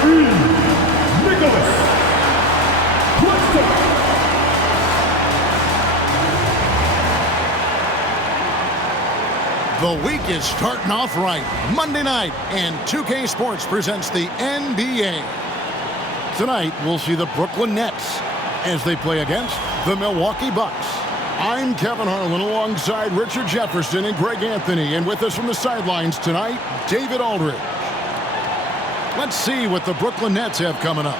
The week is starting off right. Monday night, and 2K Sports presents the NBA. Tonight, we'll see the Brooklyn Nets as they play against the Milwaukee Bucks. I'm Kevin Harlan alongside Richard Jefferson and Greg Anthony, and with us from the sidelines tonight, David Aldridge. Let's see what the Brooklyn Nets have coming up.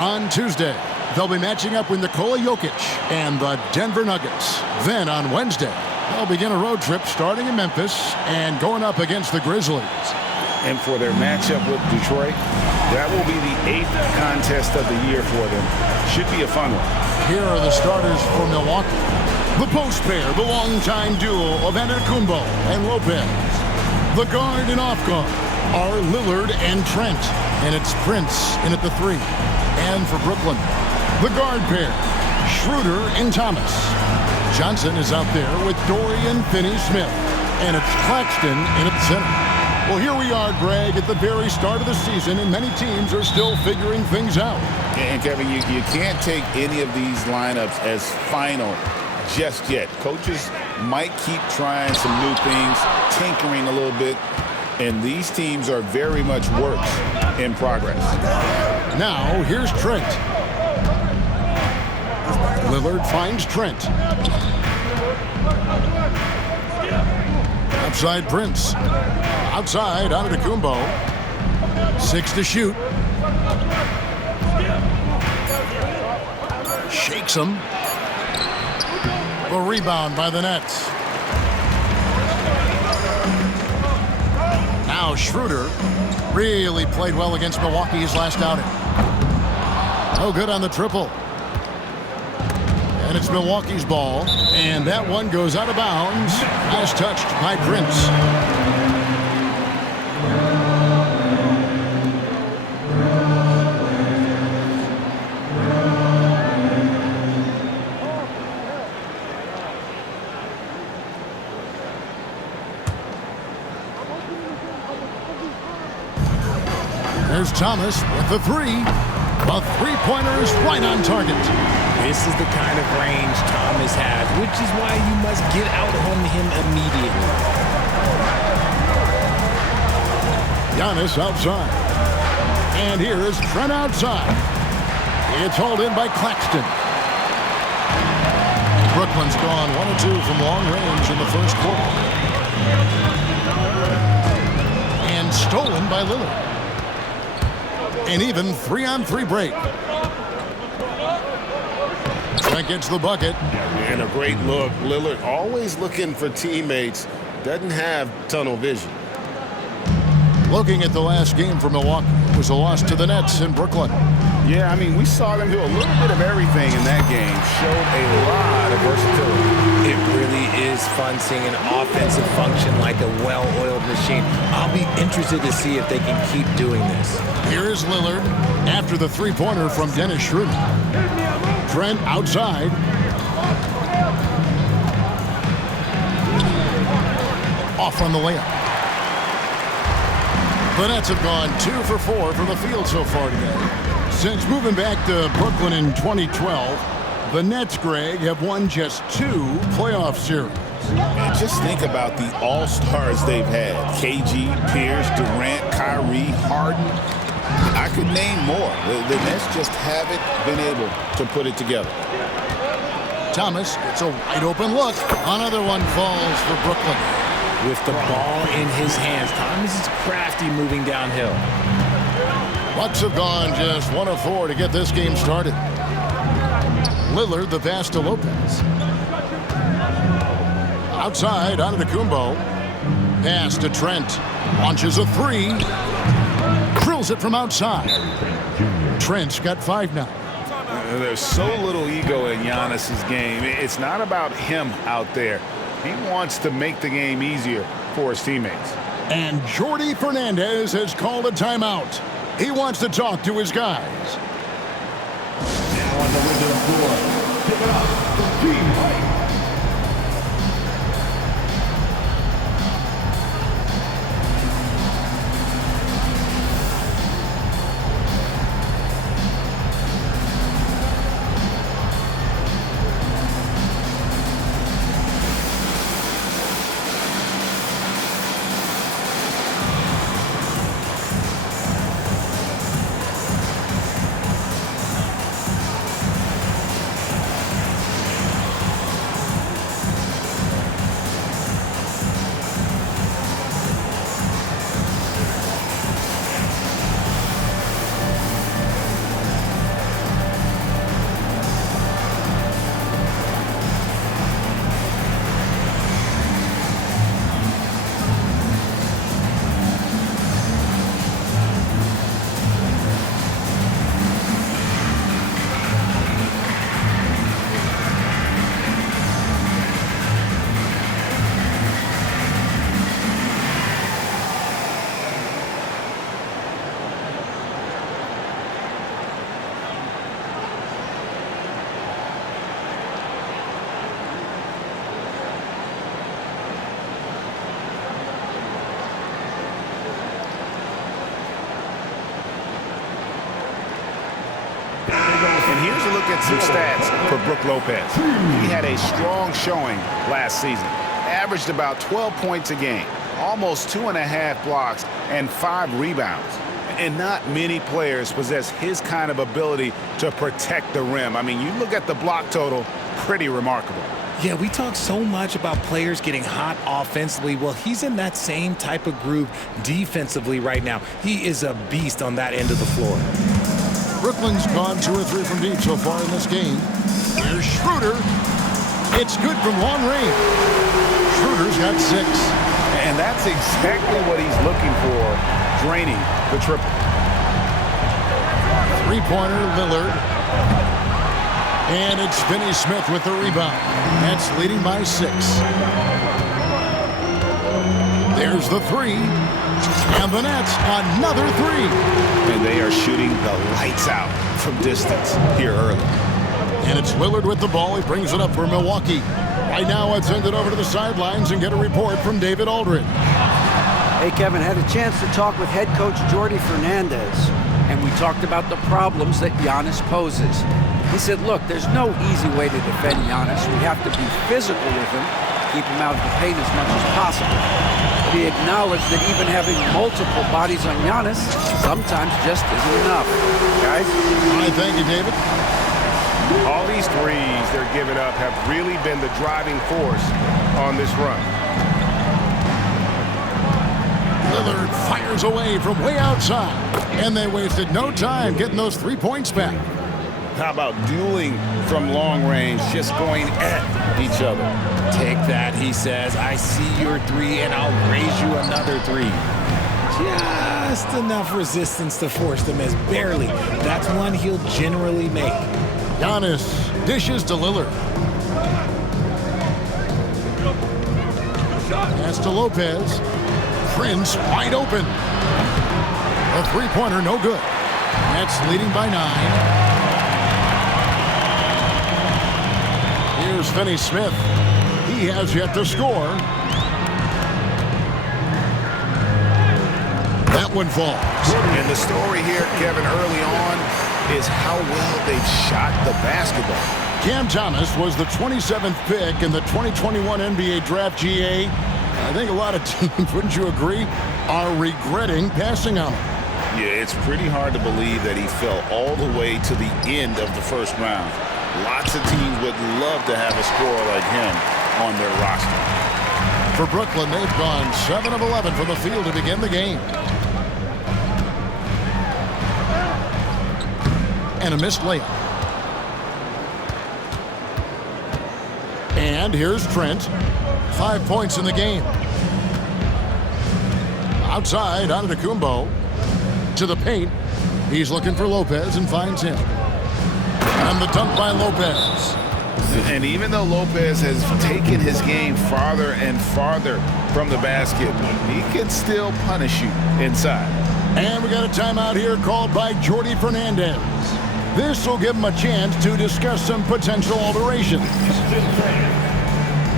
On Tuesday, they'll be matching up with Nikola Jokic and the Denver Nuggets. Then on Wednesday, they'll begin a road trip starting in Memphis and going up against the Grizzlies. And for their matchup with Detroit, that will be the 8th contest of the year for them. Should be a fun one. Here are the starters for Milwaukee. The post pair, the longtime duo of Antetokounmpo and Lopez. The guard and off guard are Lillard and Trent, and it's Prince in at the 3. And for Brooklyn, the guard pair, Schroeder and Thomas. Johnson is out there with Dorian Finney-Smith, and it's Claxton in at center. Well, here we are, Greg, at the very start of the season, and many teams are still figuring things out. And, Kevin, you can't take any of these lineups as final just yet. Coaches might keep trying some new things, tinkering a little bit, and these teams are very much works in progress. Now, here's Trent. Lillard finds Trent. Outside Prince. Outside Antetokounmpo. 6 to shoot. Shakes him. The rebound by the Nets. Now Schroeder really played well against Milwaukee his last outing. Oh, good on the triple. And it's Milwaukee's ball, and that one goes out of bounds as touched by Prince. There's Thomas with the 3. The three-pointer is right on target. This is the kind of range Thomas has, which is why you must get out on him immediately. Giannis outside. And here is Trent outside. It's hauled in by Claxton. Brooklyn's gone 1 of 2 from long range in the first quarter. And stolen by Lillard. An even 3-on-3 break. Trent gets the bucket. And a great look. Lillard always looking for teammates. Doesn't have tunnel vision. Looking at the last game for Milwaukee, it was a loss to the Nets in Brooklyn. Yeah, I mean, we saw them do a little bit of everything in that game. Showed a lot of versatility. It really is fun seeing an offensive function like a well-oiled machine. I'll be interested to see if they can keep doing this. Here is Lillard after the three-pointer from Dennis Schroeder. Trent outside. Off on the layup. The Nets have gone 2 for 4 from the field so far today. Since moving back to Brooklyn in 2012, the Nets, Greg, have won just 2 playoff series. And just think about the all-stars they've had. KG, Pierce, Durant, Kyrie, Harden. I could name more. The Nets just haven't been able to put it together. Thomas gets a wide-open look. Another one falls for Brooklyn. With the ball in his hands, Thomas is crafty moving downhill. Bucks have gone just 1 of 4 to get this game started. Lillard, the pass to Lopez. Outside, Antetokounmpo. Pass to Trent. Launches a 3. Drills it from outside. Trent's got 5 now. There's so little ego in Giannis's game. It's not about him out there. He wants to make the game easier for his teammates. And Jordi Fernandez has called a timeout. He wants to talk to his guys. Now on the window of floor. Pick it up. Team fight. Here's a look at some stats for Brook Lopez. He had a strong showing last season. Averaged about 12 points a game, almost 2.5 blocks, and 5 rebounds. And not many players possess his kind of ability to protect the rim. I mean, you look at the block total, pretty remarkable. Yeah, we talk so much about players getting hot offensively. Well, he's in that same type of groove defensively right now. He is a beast on that end of the floor. Brooklyn's gone 2 or 3 from deep so far in this game. Here's Schroeder. It's good from long range. Schroeder's got 6. And that's exactly what he's looking for, draining the triple. 3-pointer, Lillard. And it's Finney Smith with the rebound. That's leading by 6. There's the 3. And the Nets, another 3. And they are shooting the lights out from distance here early. And it's Lillard with the ball. He brings it up for Milwaukee. Right now, let's send it over to the sidelines and get a report from David Aldridge. Hey, Kevin, had a chance to talk with head coach Jordi Fernandez, and we talked about the problems that Giannis poses. He said, look, there's no easy way to defend Giannis. We have to be physical with him, keep him out of the paint as much as possible. But he acknowledged that even having multiple bodies on Giannis sometimes just isn't enough. Guys? All right, thank you, David. All these threes they're giving up have really been the driving force on this run. Lillard fires away from way outside. And they wasted no time getting those 3 points back. How about dueling from long range, just going at each other? Take that, he says. I see your 3, and I'll raise you another 3. Just enough resistance to force the miss. Barely. That's one he'll generally make. Giannis dishes to Lillard. Pass to Lopez. Prince wide open. A 3-pointer, no good. Nets leading by 9. Here's Finney Smith. He has yet to score. That one falls. And the story here, Kevin, early on is how well they've shot the basketball. Cam Thomas was the 27th pick in the 2021 NBA Draft. GA. I think a lot of teams, wouldn't you agree, are regretting passing on him. Yeah, it's pretty hard to believe that he fell all the way to the end of the first round. Lots of teams would love to have a scorer like him on their roster. For Brooklyn, they've gone 7 of 11 from the field to begin the game. And a missed layup. And here's Trent. 5 points in the game. Outside, Antetokounmpo. To the paint. He's looking for Lopez and finds him. And the dunk by Lopez. And even though Lopez has taken his game farther and farther from the basket, he can still punish you inside. And we got a timeout here called by Jordi Fernandez. This will give him a chance to discuss some potential alterations.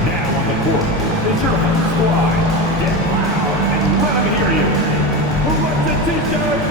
Now on the court, it's your home squad. Get loud and let them hear you. Who wants a t-shirt?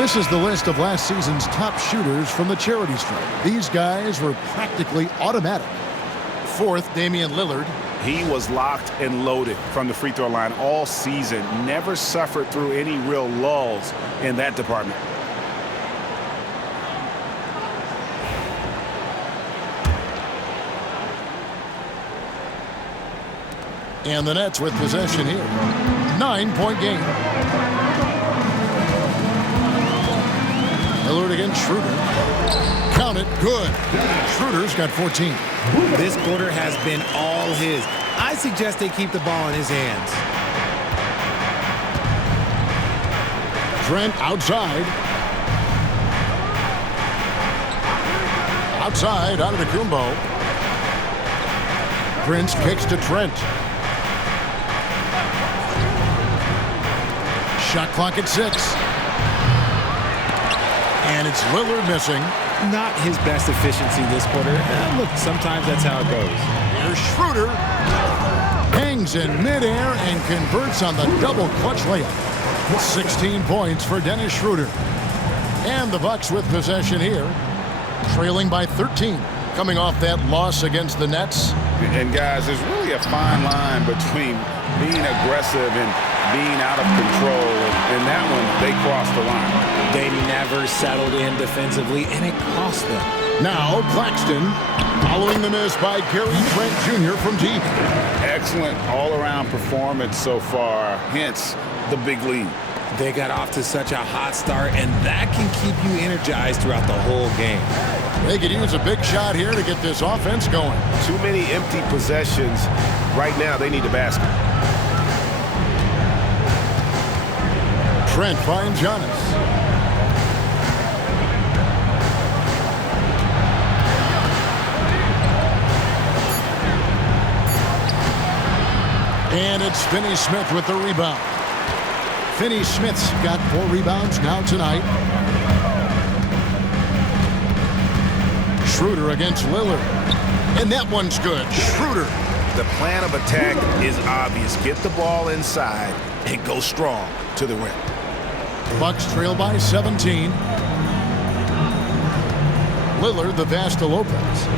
This is the list of last season's top shooters from the charity stripe. These guys were practically automatic. Fourth, Damian Lillard. He was locked and loaded from the free throw line all season. Never suffered through any real lulls in that department. And the Nets with possession here. 9-point game. Lillard against Schroeder. Count it. Good. Schroeder's got 14. This quarter has been all his. I suggest they keep the ball in his hands. Trent outside. Outside, out of the Kumbo. Prince kicks to Trent. Shot clock at 6. And it's Lillard missing. Not his best efficiency this quarter. Look, sometimes that's how it goes. Here's Schroeder. Hangs in midair and converts on the double clutch layup. 16 points for Dennis Schroeder. And the Bucks with possession here. Trailing by 13. Coming off that loss against the Nets. And guys, there's really a fine line between being aggressive and being out of control. And that one, they crossed the line. They never settled in defensively, and it cost them. Now Claxton, following the miss by Gary Trent Jr. from deep. Excellent all-around performance so far, hence the big lead. They got off to such a hot start, and that can keep you energized throughout the whole game. They could use a big shot here to get this offense going. Too many empty possessions. Right now, they need a basket. Trent finds Giannis. And it's Finney-Smith with the rebound. Finney-Smith's got 4 rebounds now tonight. Schroeder against Lillard. And that one's good. Schroeder. The plan of attack is obvious. Get the ball inside and go strong to the rim. Bucks trail by 17. Lillard, the pass to Lopez.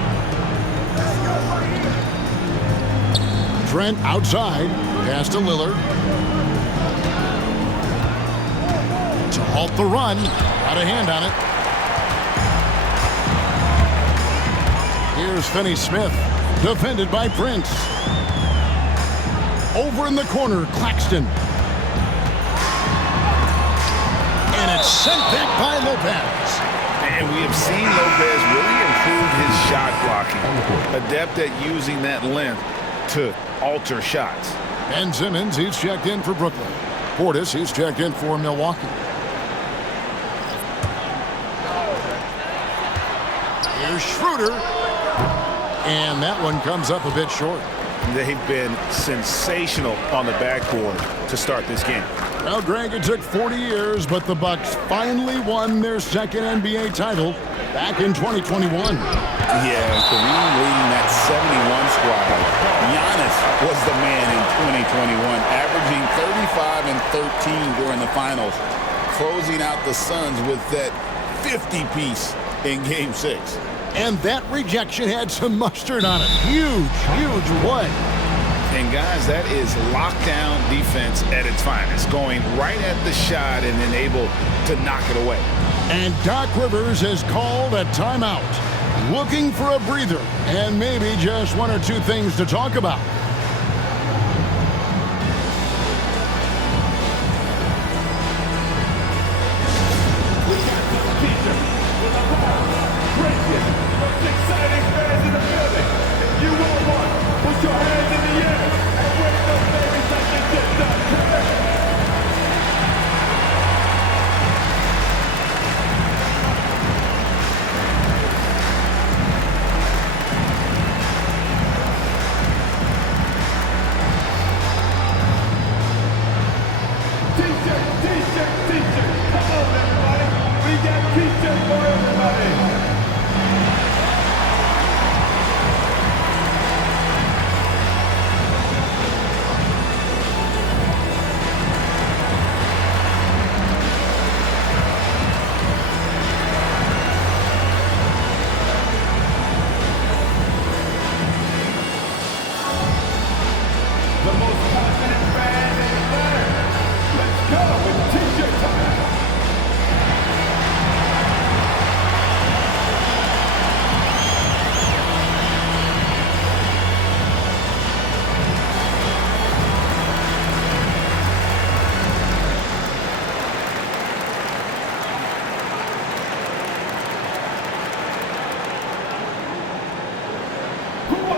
Trent outside. Pass to Lillard. To halt the run. Got a hand on it. Here's Finney-Smith. Defended by Prince. Over in the corner, Claxton. And it's sent back by Lopez. And we have seen Lopez really improve his shot blocking. Adept at using that length to alter shots. Ben Simmons, he's checked in for Brooklyn. Portis, he's checked in for Milwaukee. Here's Schroeder. And that one comes up a bit short. They've been sensational on the backboard to start this game. Well, Greg, it took 40 years, but the Bucks finally won their second NBA title back in 2021. Yeah, Kareem leading that 71 squad. Giannis was the man in 2021, averaging 35 and 13 during the finals, closing out the Suns with that 50-piece in Game 6. And that rejection had some mustard on it. Huge, huge play. And guys, that is lockdown defense at its finest, going right at the shot and then able to knock it away. And Doc Rivers has called a timeout, looking for a breather and maybe just 1 or 2 things to talk about.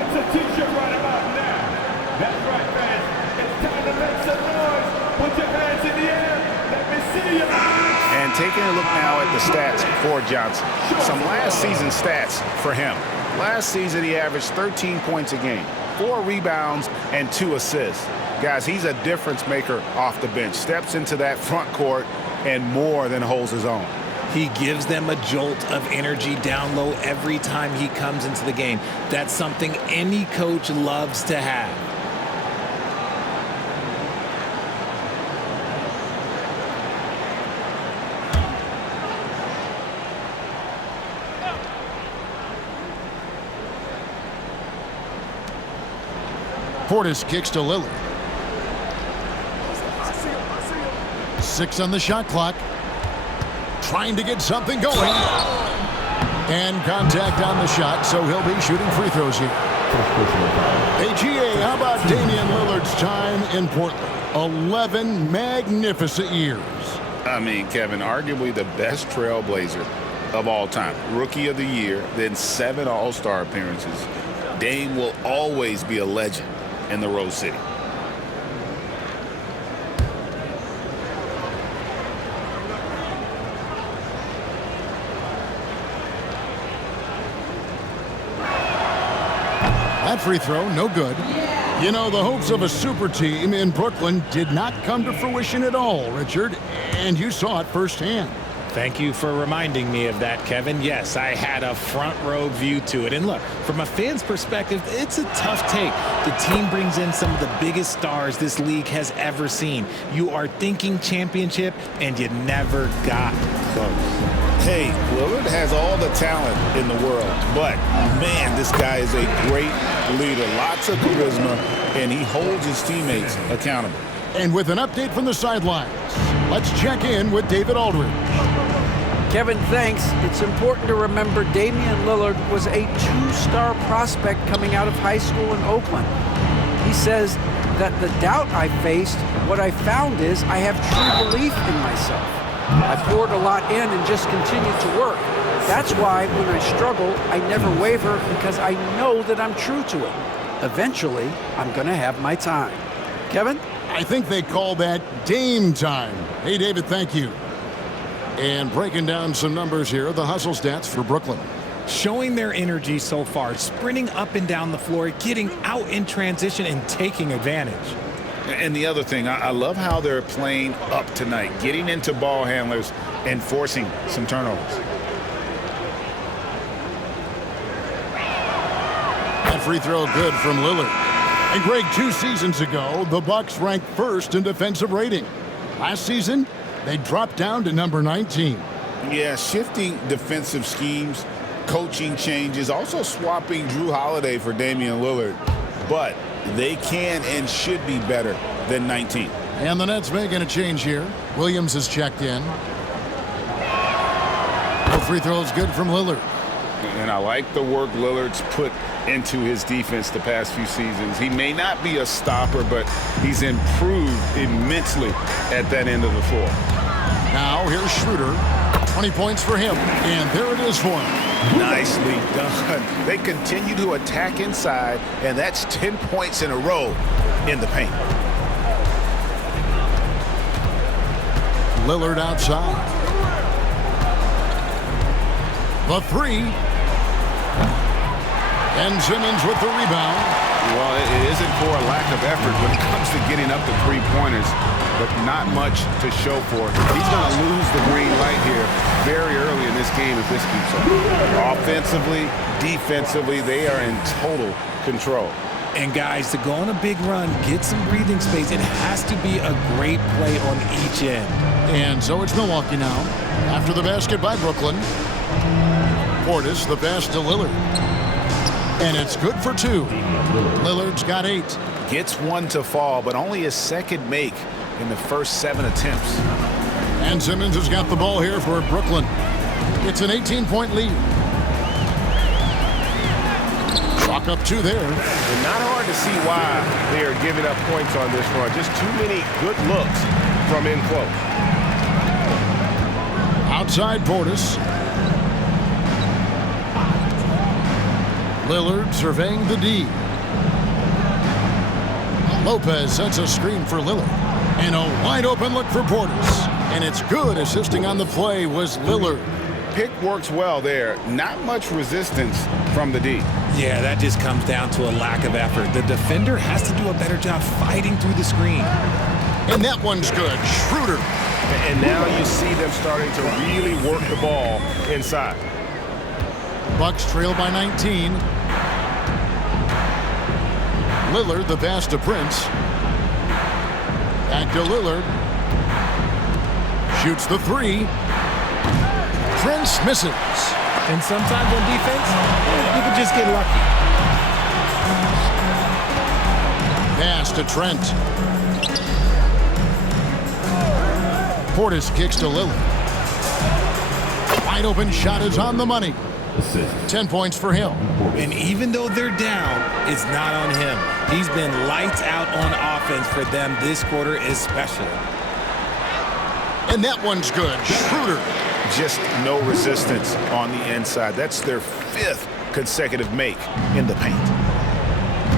wants a t-shirt right about now? That's right, fans. It's time to make some noise. Put your hands in the air. Let me see you. And taking a look now at the stats for Johnson. Some last season stats for him. Last season, he averaged 13 points a game, 4 rebounds, and 2 assists. Guys, he's a difference maker off the bench. Steps into that front court and more than holds his own. He gives them a jolt of energy down low every time he comes into the game. That's something any coach loves to have. Portis kicks to Lillard. 6 on the shot clock. Trying to get something going. And contact on the shot, so he'll be shooting free throws here. AGA, how about Damian Lillard's time in Portland? 11 magnificent years. I mean, Kevin, arguably the best trailblazer of all time. Rookie of the year, then 7 All-Star appearances. Dame will always be a legend in the Rose City. That free throw, no good. You know, the hopes of a super team in Brooklyn did not come to fruition at all, Richard, and you saw it firsthand. Thank you for reminding me of that, Kevin. Yes, I had a front row view to it. And look, from a fan's perspective, it's a tough take. The team brings in some of the biggest stars this league has ever seen. You are thinking championship, and you never got close. Hey, Lillard has all the talent in the world, but, man, this guy is a great leader. Lots of charisma, and he holds his teammates accountable. And with an update from the sidelines, let's check in with David Aldridge. Kevin, thanks. It's important to remember Damian Lillard was a 2-star prospect coming out of high school in Oakland. He says that the doubt I faced, what I found is I have true belief in myself. I poured a lot in and just continued to work. That's why when I struggle, I never waver because I know that I'm true to it. Eventually, I'm going to have my time. Kevin? I think they call that Dame time. Hey, David, thank you. And breaking down some numbers here, the hustle stats for Brooklyn. Showing their energy so far, sprinting up and down the floor, getting out in transition and taking advantage. And the other thing, I love how they're playing up tonight, getting into ball handlers and forcing some turnovers. That free throw good from Lillard. And Greg, 2 seasons ago, the Bucks ranked first in defensive rating. Last season, they dropped down to number 19. Yeah, shifting defensive schemes, coaching changes, also swapping Drew Holiday for Damian Lillard. But they can and should be better than 19. And the Nets making a change here. Williams has checked in. No free throws good from Lillard. And I like the work Lillard's put into his defense the past few seasons. He may not be a stopper, but he's improved immensely at that end of the floor. Now here's Schroeder. 20 points for him. And there it is for him. Nicely done. They continue to attack inside, and that's 10 points in a row in the paint. Lillard outside. The 3. And Simmons with the rebound. Well, it isn't for a lack of effort when it comes to getting up the three-pointers, but not much to show for it. He's going to lose the green light here very early in this game if this keeps up. Offensively, defensively, they are in total control. And guys, to go on a big run, get some breathing space, it has to be a great play on each end. And so it's Milwaukee now. After the basket by Brooklyn. Portis, the pass to Lillard. And it's good for 2. Lillard's got 8. Gets 1 to fall, but only his second make in the first 7 attempts. And Simmons has got the ball here for Brooklyn. It's an 18-point lead. Chalk up 2 there. And not hard to see why they are giving up points on this run. Just too many good looks from in close. Outside Portis. Lillard surveying the D. Lopez sets a screen for Lillard. And a wide open look for Portis. And it's good. Assisting on the play was Lillard. Pick works well there. Not much resistance from the D. Yeah, that just comes down to a lack of effort. The defender has to do a better job fighting through the screen. And that one's good. Schroeder. And now you see them starting to really work the ball inside. Bucks trail by 19. Lillard, the pass to Prince. Back to Lillard. Shoots the three. Prince misses. And sometimes on defense, you can just get lucky. Pass to Trent. Portis kicks to Lillard. Wide open shot is on the money. 10 points for him. And even though they're down, it's not on him. He's been lights out on offense for them this quarter especially. And that one's good. Schroeder. Just no resistance on the inside. That's their 5th consecutive make in the paint.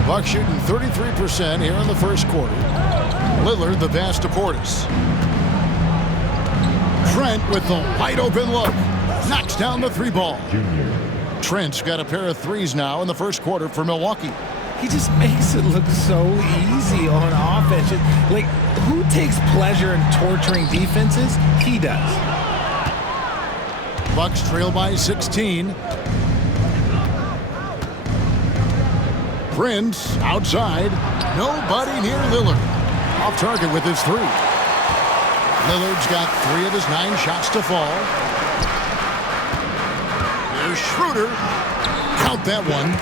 Bucks shooting 33% here in the first quarter. Lillard, the pass to Portis. Trent with the wide open look. Knocks down the three ball. Trent's got a pair of threes now in the first quarter for Milwaukee. He just makes it look so easy on offense. Like, who takes pleasure in torturing defenses? He does. Bucks trail by 16. Prince outside. Nobody near Lillard. Off target with his three. Lillard's got 3 of his 9 shots to fall. Here's Schroeder. Count that one.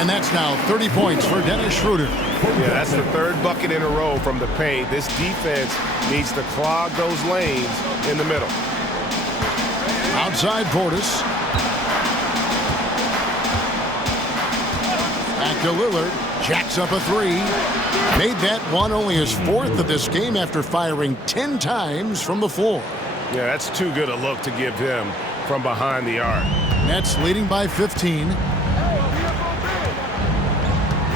And that's now 30 points for Dennis Schroeder. Yeah, that's the 3rd bucket in a row from the paint. This defense needs to clog those lanes in the middle. Outside Portis. Back to Lillard. Jacks up a 3. Made that one only his 4th of this game after firing 10 times from the floor. Yeah, that's too good a look to give him from behind the arc. Nets leading by 15.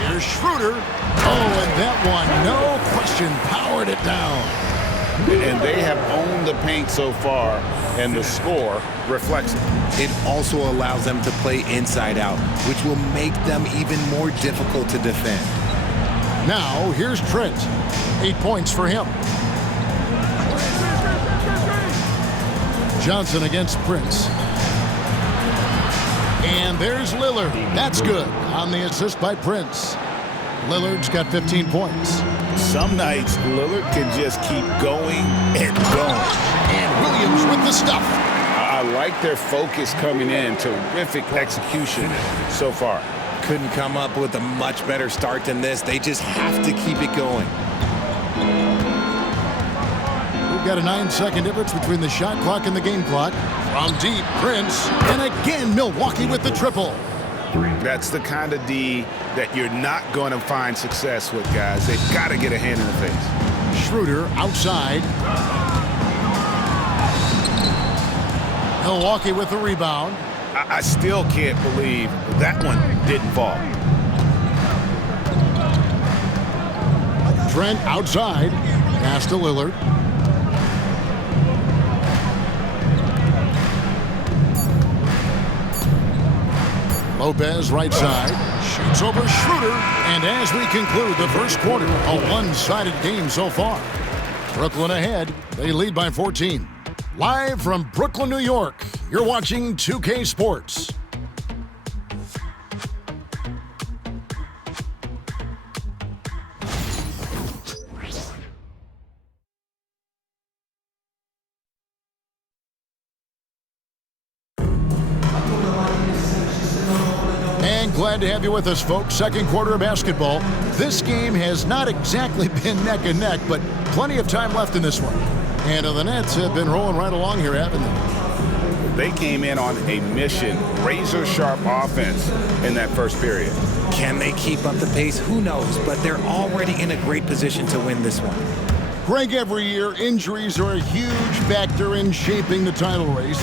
Here's Schroeder. Oh, and that one, no question, powered it down. And they have owned the paint so far, and the score reflects it. It also allows them to play inside out, which will make them even more difficult to defend. Now, here's Trent. 8 points for him. Johnson against Prince. And there's Lillard. That's good on the assist by Prince. Lillard's got 15 points. Some nights, Lillard can just keep going and going. And Williams with the stuff. I like their focus coming in. Terrific execution so far. Couldn't come up with a much better start than this. They just have to keep it going. We've got a 9-second difference between the shot clock and the game clock. From deep, Prince. And again, Milwaukee with the triple. That's the kind of D that you're not going to find success with, guys. They've got to get a hand in the face. Schroeder outside. Milwaukee with the rebound. I still can't believe that one didn't fall. Trent outside. Pass to Lillard. Lopez right side. Shoots over Schroeder. And as we conclude the first quarter, a one-sided game so far. Brooklyn ahead. They lead by 14. Live from Brooklyn, New York, you're watching 2K Sports. And glad to have you with us, folks. Second quarter of basketball. This game has not exactly been neck and neck, but plenty of time left in this one. And the Nets have been rolling right along here, haven't they? They came in on a mission, razor-sharp offense in that first period. Can they keep up the pace? Who knows, but they're already in a great position to win this one. Greg, every year, injuries are a huge factor in shaping the title race.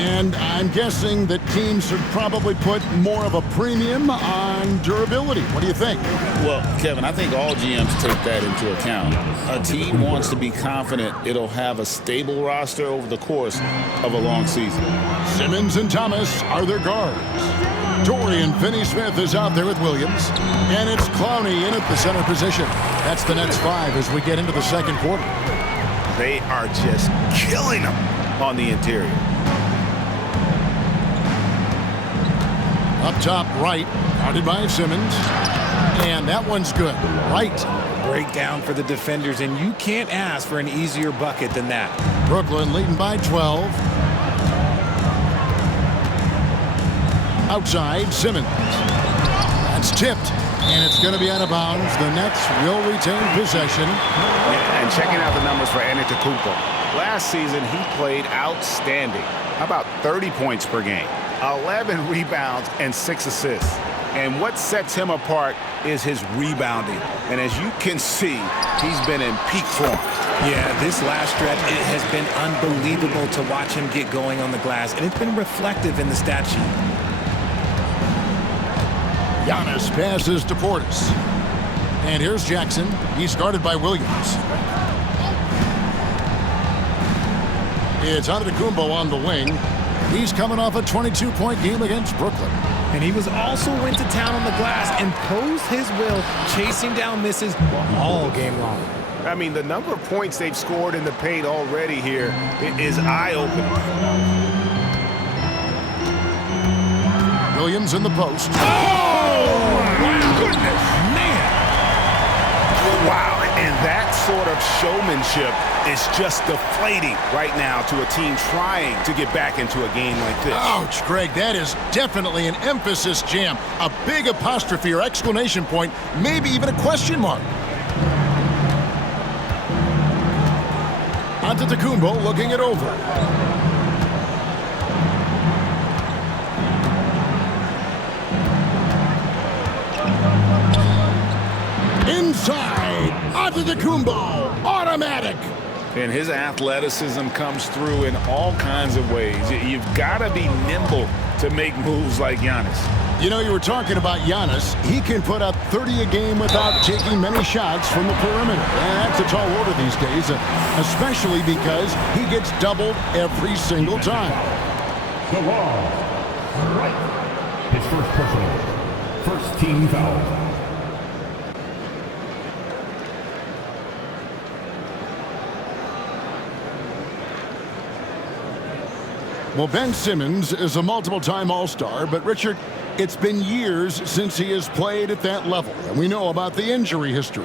And I'm guessing that teams should probably put more of a premium on durability. What do you think? Well, Kevin, I think all GMs take that into account. A team wants to be confident it'll have a stable roster over the course of a long season. Simmons and Thomas are their guards. Dorian Finney-Smith is out there with Williams. And it's Clowney in at the center position. That's the Nets 5 as we get into the second quarter. They are just killing them on the interior. Up top right, guarded by Simmons. And that one's good. Right. Breakdown for the defenders, and you can't ask for an easier bucket than that. Brooklyn leading by 12. Outside, Simmons. That's tipped, and it's going to be out of bounds. The Nets will retain possession. And checking out the numbers for Antetokounmpo. Last season, he played outstanding. How about 30 points per game, 11 rebounds, and 6 assists. And what sets him apart is his rebounding. And as you can see, he's been in peak form. Yeah, this last stretch, it has been unbelievable to watch him get going on the glass, and it's been reflective in the stat sheet. Giannis passes to Portis. And here's Jackson. He's guarded by Williams. It's Antetokounmpo on the wing. He's coming off a 22-point game against Brooklyn. And he was also went to town on the glass and posed his will, chasing down misses all game long. I mean, the number of points they've scored in the paint already here is eye-opening. Williams in the post. Oh, my goodness. Man. Wow, and that sort of showmanship is just deflating right now to a team trying to get back into a game like this. Ouch, Greg, that is definitely an emphasis jam. A big apostrophe or exclamation point, maybe even a question mark. Antetokounmpo looking it over. Inside, Antetokounmpo, automatic. And his athleticism comes through in all kinds of ways. You've got to be nimble to make moves like Giannis. You know, you were talking about Giannis. He can put up 30 a game without taking many shots from the perimeter. And that's a tall order these days, especially because he gets doubled every single time. The ball. Right. His first personal. First team foul. Well, Ben Simmons is a multiple-time All-Star, but Richard, it's been years since he has played at that level, and we know about the injury history.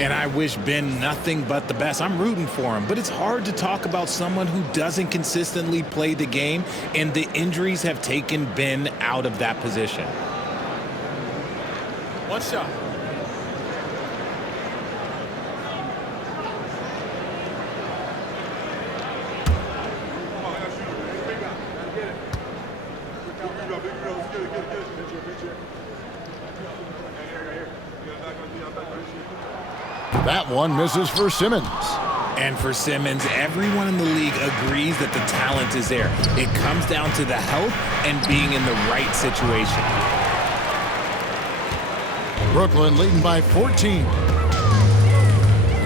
And I wish Ben nothing but the best. I'm rooting for him, but it's hard to talk about someone who doesn't consistently play the game, and the injuries have taken Ben out of that position. One shot. That one misses for Simmons. And for Simmons, everyone in the league agrees that the talent is there. It comes down to the health and being in the right situation. Brooklyn leading by 14.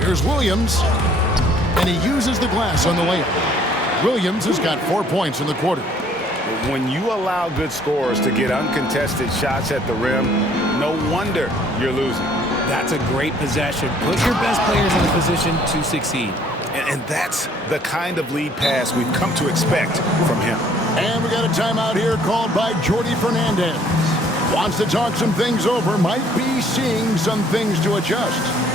Here's Williams, and he uses the glass on the layup. Williams has got 4 points in the quarter. When you allow good scorers to get uncontested shots at the rim, no wonder you're losing. That's a great possession. Put your best players in a position to succeed. And that's the kind of lead pass we've come to expect from him. And we got a timeout here called by Jordi Fernandez. Wants to talk some things over, might be seeing some things to adjust.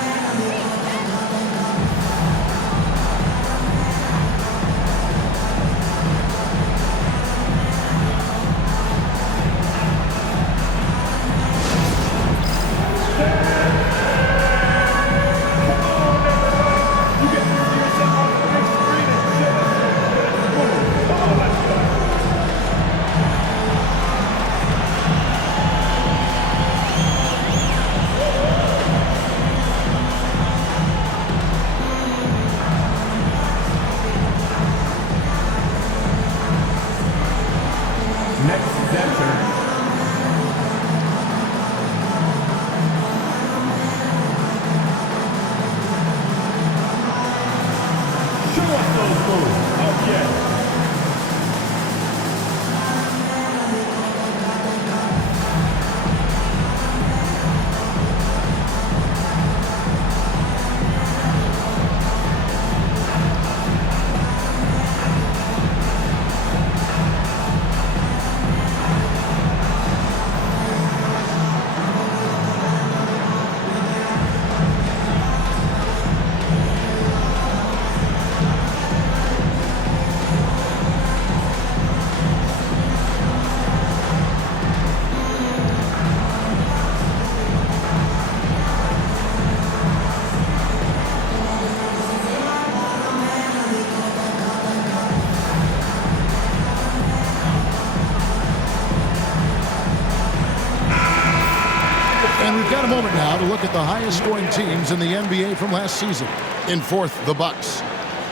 And we've got a moment now to look at the highest scoring teams in the NBA from last season. In fourth, the Bucks.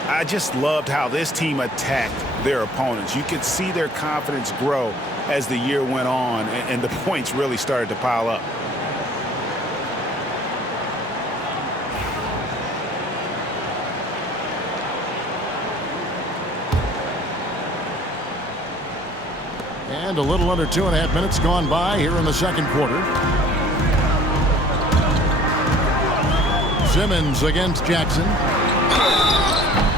I just loved how this team attacked their opponents. You could see their confidence grow as the year went on, and the points really started to pile up. And a little under 2.5 minutes gone by here in the second quarter. Simmons against Jackson.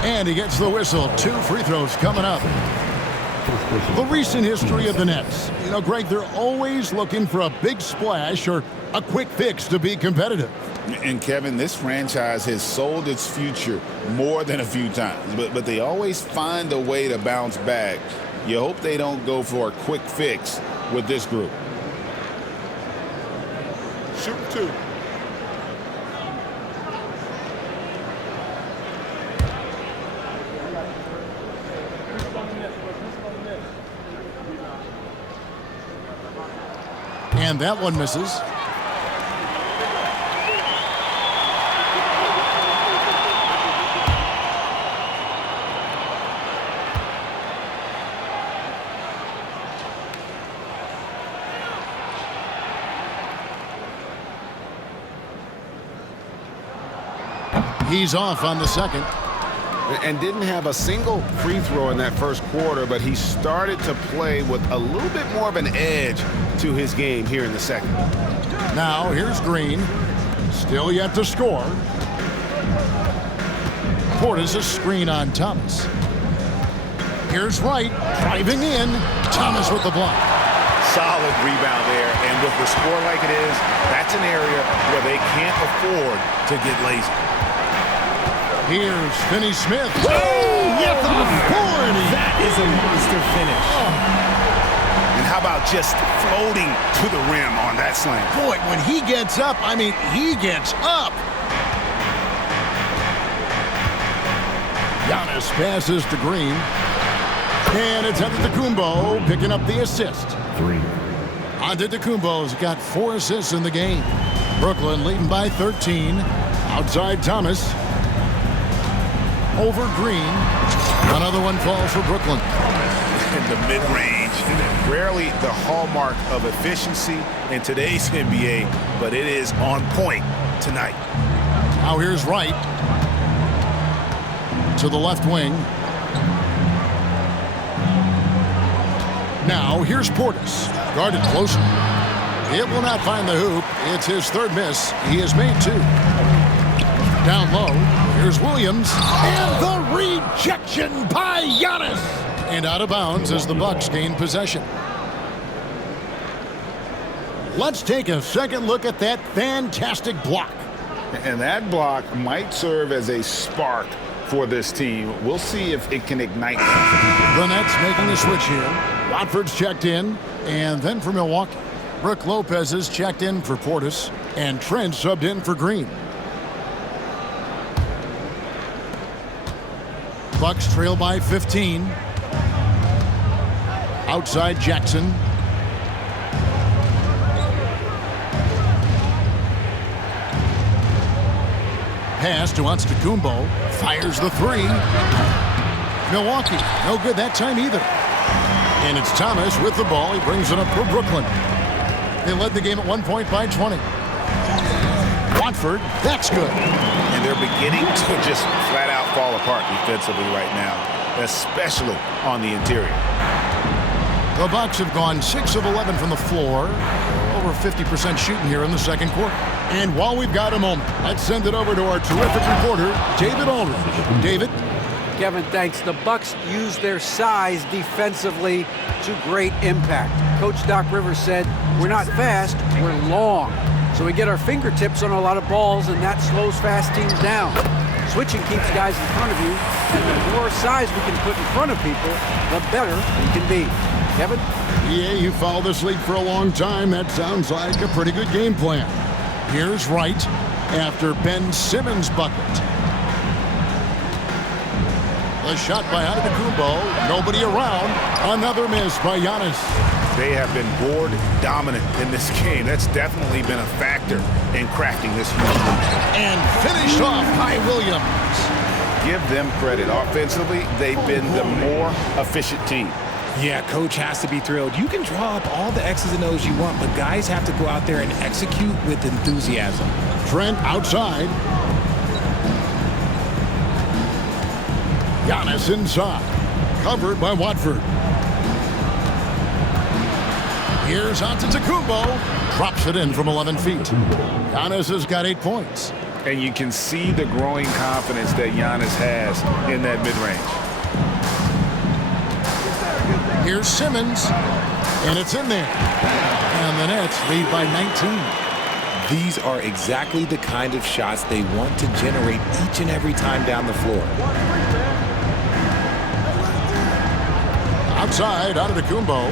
And he gets the whistle. 2 free throws coming up. The recent history of the Nets. You know, Greg, they're always looking for a big splash or a quick fix to be competitive. And, Kevin, this franchise has sold its future more than a few times. But they always find a way to bounce back. You hope they don't go for a quick fix with this group. Shoot 2. And that one misses. He's off on the second. And didn't have a single free throw in that first quarter, but he started to play with a little bit more of an edge to his game here in the second. Now here's Green. Still yet to score. Portis a screen on Thomas. Here's Wright driving in. Thomas with the block. Solid rebound there, and with the score like it is, that's an area where they can't afford to get lazy. Here's Finney-Smith. Oh, get the board. That is a monster finish. And how about just floating to the rim on that slam? Boy, when he gets up, I mean, he gets up. Giannis passes to Green. And it's Antetokounmpo picking up the assist. 3. Antetokounmpo's got 4 assists in the game. Brooklyn leading by 13. Outside Thomas. Over Green. Another one falls for Brooklyn. In the mid-range, rarely the hallmark of efficiency in today's NBA, but it is on point tonight. Now here's Wright. To the left wing. Now here's Portis. Guarded closely. It will not find the hoop. It's his third miss. He has made 2. Down low, here's Williams, and the rejection by Giannis. And out of bounds as the Bucks gain possession. Let's take a second look at that fantastic block. And that block might serve as a spark for this team. We'll see if it can ignite them. The Nets making a switch here. Watford's checked in, and then for Milwaukee. Brook Lopez is checked in for Portis, and Trent subbed in for Green. Bucks trail by 15. Outside Jackson. Pass to Antetokounmpo. Fires the 3. Milwaukee, no good that time either. And it's Thomas with the ball. He brings it up for Brooklyn. They led the game at 1 point by 20. Watford, that's good. And they're beginning to just flat out fall apart defensively right now, especially on the interior. The Bucks have gone 6 of 11 from the floor. Over 50% shooting here in the second quarter. And while we've got a moment, let's send it over to our terrific reporter, David Aldridge. David? Kevin, thanks. The Bucks use their size defensively to great impact. Coach Doc Rivers said, we're not fast, we're long. So we get our fingertips on a lot of balls, and that slows fast teams down. Switching keeps guys in front of you, and the more size we can put in front of people, the better we can be. Kevin? Yeah, you followed this league for a long time. That sounds like a pretty good game plan. Here's Wright after Ben Simmons' bucket. The shot by Antetokounmpo. Nobody around. Another miss by Giannis. They have been board dominant in this game. That's definitely been a factor in crafting this huge lead. And finished off by Williams. Give them credit. Offensively, they've been the more efficient team. Yeah, coach has to be thrilled. You can draw up all the X's and O's you want, but guys have to go out there and execute with enthusiasm. Trent outside. Giannis inside. Covered by Watford. Here's Antetokounmpo. Drops it in from 11 feet. Giannis has got 8 points. And you can see the growing confidence that Giannis has in that mid-range. Here's Simmons. And it's in there. And the Nets lead by 19. These are exactly the kind of shots they want to generate each and every time down the floor. Outside, Antetokounmpo.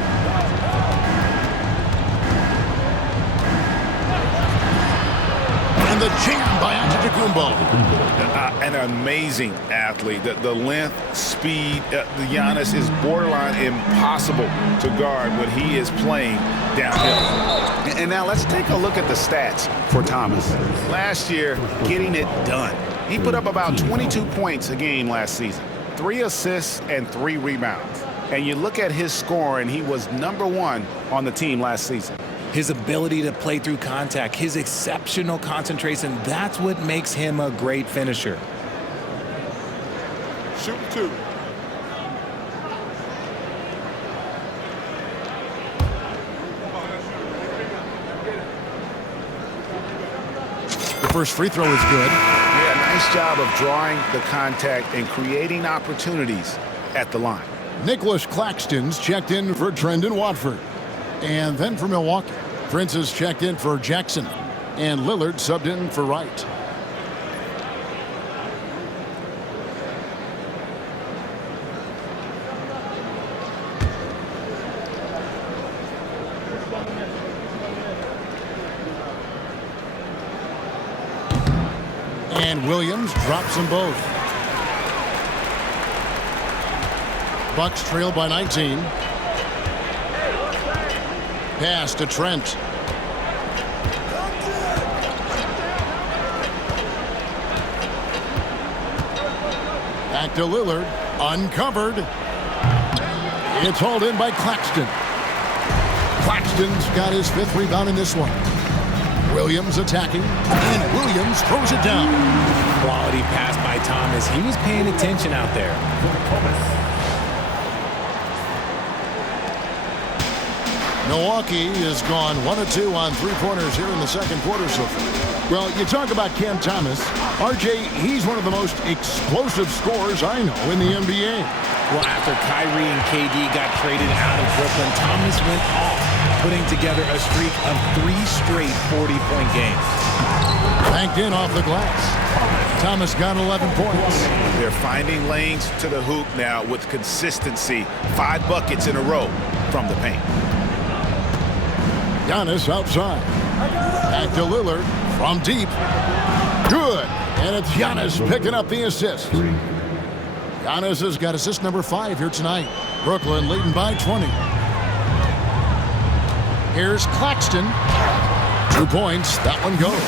And the jam by Antetokounmpo. An amazing athlete. The length, speed, the Giannis is borderline impossible to guard when he is playing downhill. And now let's take a look at the stats for Thomas. Last year, getting it done. He put up about 22 points a game last season, 3 assists and 3 rebounds. And you look at his score, and he was #1 on the team last season. His ability to play through contact, his exceptional concentration, that's what makes him a great finisher. Shoot 2. The first free throw is good. Yeah, nice job of drawing the contact and creating opportunities at the line. Nicholas Claxton's checked in for Trendon Watford. And then for Milwaukee, Prince is checked in for Jackson. And Lillard subbed in for Wright. And Williams drops them both. Bucks trail by 19. Pass to Trent. Back to Lillard. Uncovered. It's hauled in by Claxton. Claxton's got his 5th rebound in this one. Williams attacking, and Williams throws it down. Quality pass by Thomas. He was paying attention out there. Milwaukee has gone 1 of 2 on 3-pointers here in the second quarter so far. Well, you talk about Cam Thomas. RJ, he's one of the most explosive scorers I know in the NBA. Well, after Kyrie and KD got traded out of Brooklyn, Thomas went off, putting together a streak of 3 straight 40-point games. Banked in off the glass. Thomas got 11 points. They're finding lanes to the hoop now with consistency. 5 buckets in a row from the paint. Giannis outside. Back to Lillard from deep. Good. And it's Giannis picking up the assist. Giannis has got assist number 5 here tonight. Brooklyn leading by 20. Here's Claxton. 2 points. That one goes.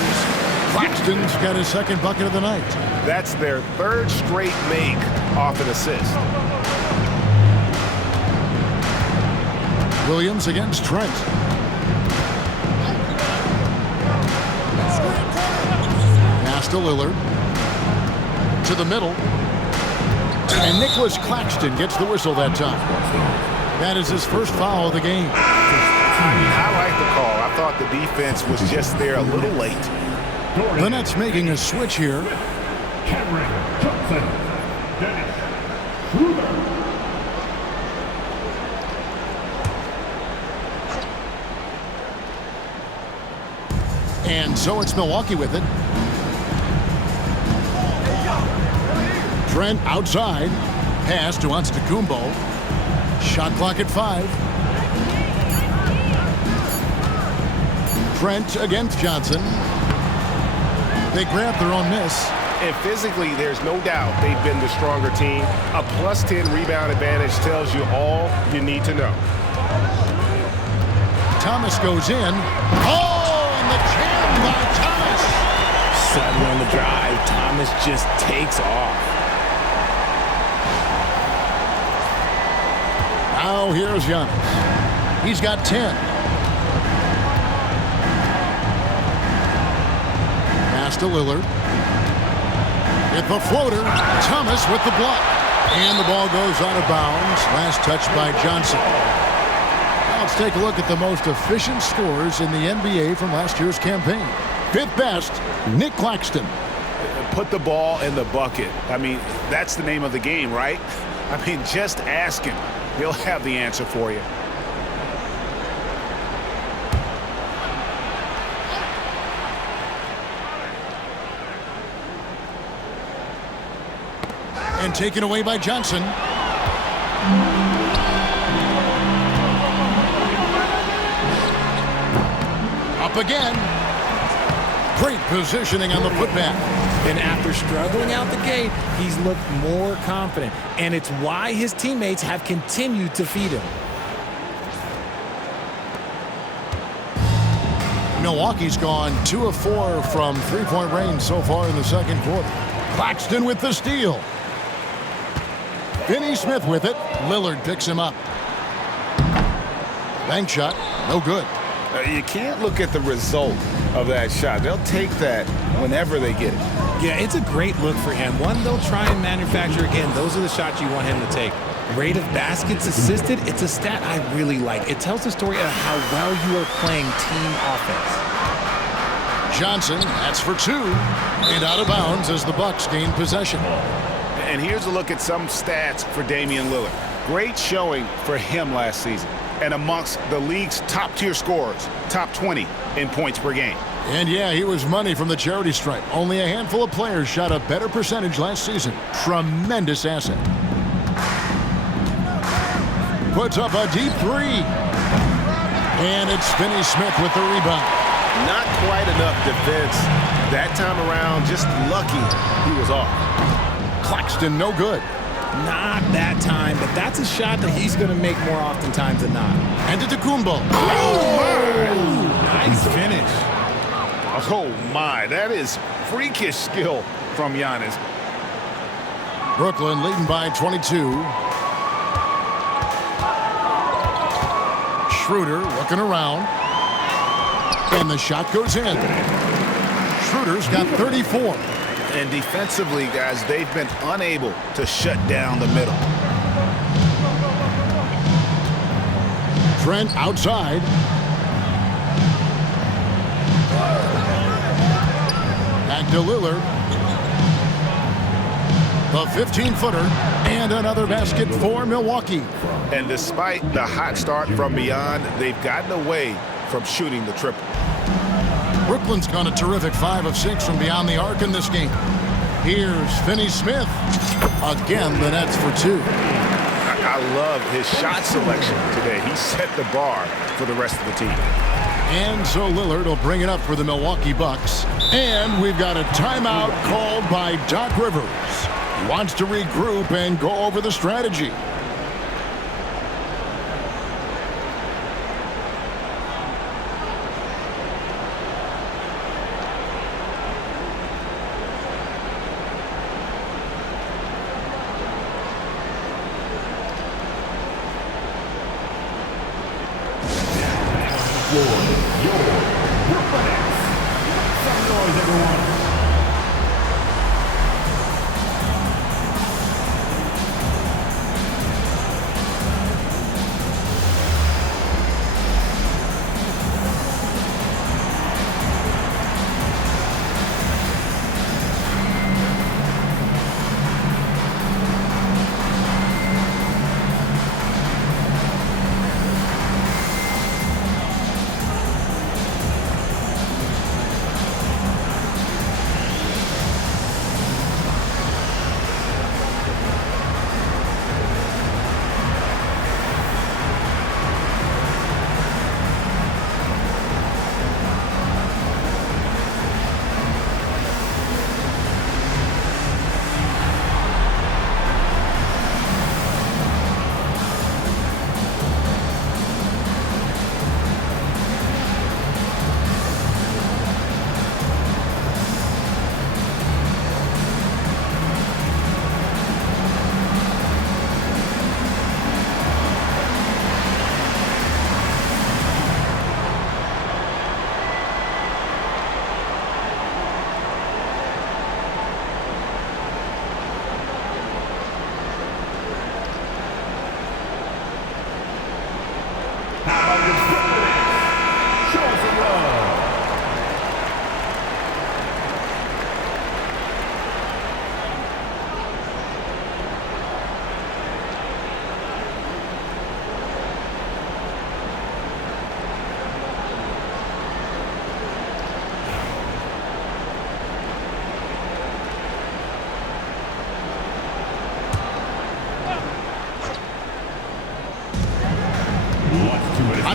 Claxton's got his 2nd bucket of the night. That's their 3rd straight make off an assist. Williams against Trent. Pass to Lillard. To the middle. And Nicholas Claxton gets the whistle that time. That is his 1st foul of the game. I like the call. I thought the defense was just there a little late. The Nets making a switch here. Cameron Johnson. Dennis Schroeder. And so it's Milwaukee with it. Trent outside. Pass to Antetokounmpo. Shot clock at 5. Trent against Johnson. They grab their own miss. And physically, there's no doubt they've been the stronger team. A +10 rebound advantage tells you all you need to know. Thomas goes in. Oh, and the jam by Thomas. Sudden on the drive. Thomas just takes off. Now here's Giannis. He's got 10. Pass to Lillard. Hit the floater. Thomas with the block. And the ball goes out of bounds. Last touch by Johnson. Now let's take a look at the most efficient scorers in the NBA from last year's campaign. Fifth best, Nick Claxton. Put the ball in the bucket. I mean, that's the name of the game, right? I mean, just ask him. He'll have the answer for you. And taken away by Johnson. Up again. Great positioning on the putback. And after struggling out the gate, he's looked more confident. And it's why his teammates have continued to feed him. Milwaukee's gone 2 of 4 from three-point range so far in the second quarter. Claxton with the steal. Finney Smith with it. Lillard picks him up. Bank shot, no good. You can't look at the result of that shot. They'll take that whenever they get it. Yeah, it's a great look for him. One they'll try and manufacture again. Those are the shots you want him to take. Rate of baskets assisted, it's a stat I really like. It tells the story of how well you are playing team offense. Johnson, that's for 2. And out of bounds as the Bucks gain possession. And here's a look at some stats for Damian Lillard. Great showing for him last season. And amongst the league's top-tier scorers, top 20 in points per game. And yeah, he was money from the charity stripe. Only a handful of players shot a better percentage last season. Tremendous asset. Puts up a deep 3. And it's Finney Smith with the rebound. Not quite enough defense that time around. Just lucky he was off. Claxton, no good. Not that time, but that's a shot that he's going to make more oftentimes than not. And to Tacumbo. Oh, nice finish. Oh, my. That is freakish skill from Giannis. Brooklyn leading by 22. Schroeder looking around. And the shot goes in. Schroeder's got 34. And defensively, guys, they've been unable to shut down the middle. Trent outside. Back to Lillard. The 15-footer. And another basket for Milwaukee. And despite the hot start from beyond, they've gotten away from shooting the triple. Brooklyn's gone a terrific 5 of 6 from beyond the arc in this game. Here's Finney Smith. Again, the nets for 2. I love his shot selection today. He set the bar for the rest of the team. And so Lillard will bring it up for the Milwaukee Bucks. And we've got a timeout called by Doc Rivers. He wants to regroup and go over the strategy.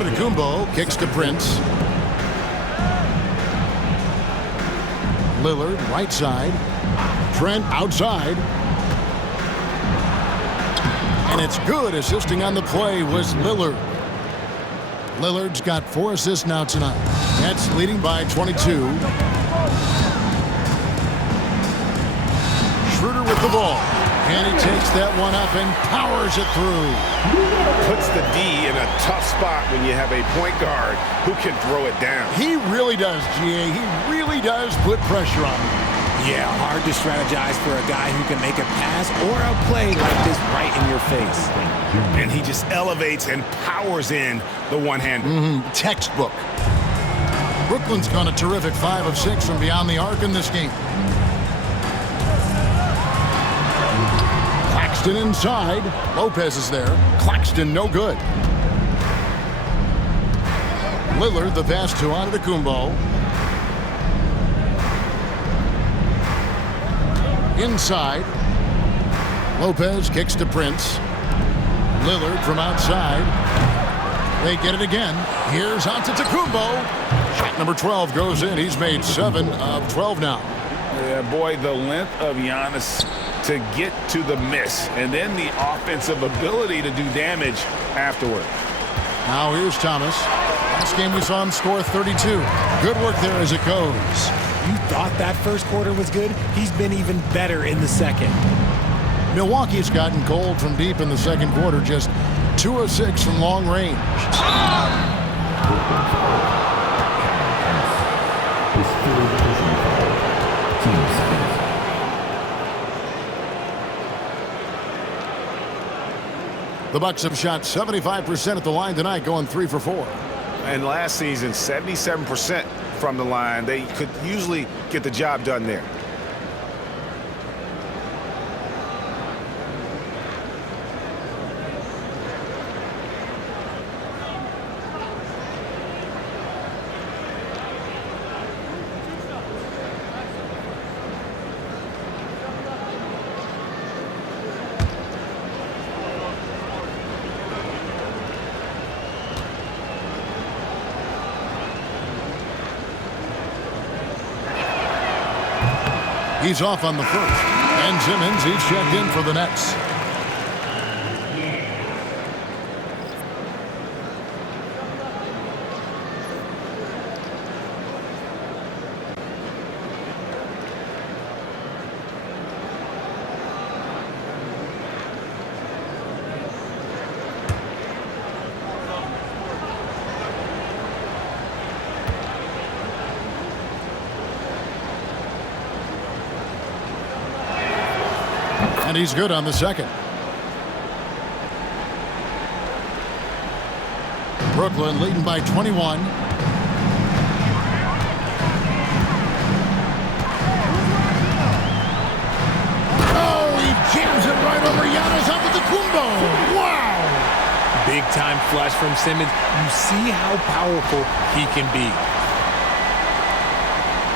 Antetokounmpo kicks to Prince. Lillard, right side. Trent outside. And it's good. Assisting on the play was Lillard. Lillard's got 4 assists now tonight. Nets leading by 22. Schroeder with the ball. And he takes that one up and powers it through. Puts the D in a tough spot when you have a point guard who can throw it down. He really does, GA. He really does put pressure on him. Yeah, hard to strategize for a guy who can make a pass or a play like this right in your face. And he just elevates and powers in the one-hander. Textbook. Brooklyn's gone a terrific 5 of 6 from beyond the arc in this game. Claxton inside. Lopez is there. Claxton no good. Lillard the pass to Antetokounmpo. Inside. Lopez kicks to Prince. Lillard from outside. They get it again. Here's Antetokounmpo. Shot number 12 goes in. He's made 7 of 12 now. Yeah, boy, the length of Giannis to get to the miss, and then the offensive ability to do damage afterward. Now here's Thomas. Last game we saw him score 32. Good work there as it goes. You thought that first quarter was good? He's been even better in the second. Milwaukee's gotten cold from deep in the second quarter, just 2 of 6 from long range. The Bucks have shot 75% at the line tonight, going 3 for 4. And last season, 77% from the line. They could usually get the job done there. He's off on the first. And Simmons, he's checked in for the Nets. And he's good on the second. Brooklyn leading by 21. Oh, he jams it right over Giannis Antetokounmpo. Wow! Big time flush from Simmons. You see how powerful he can be.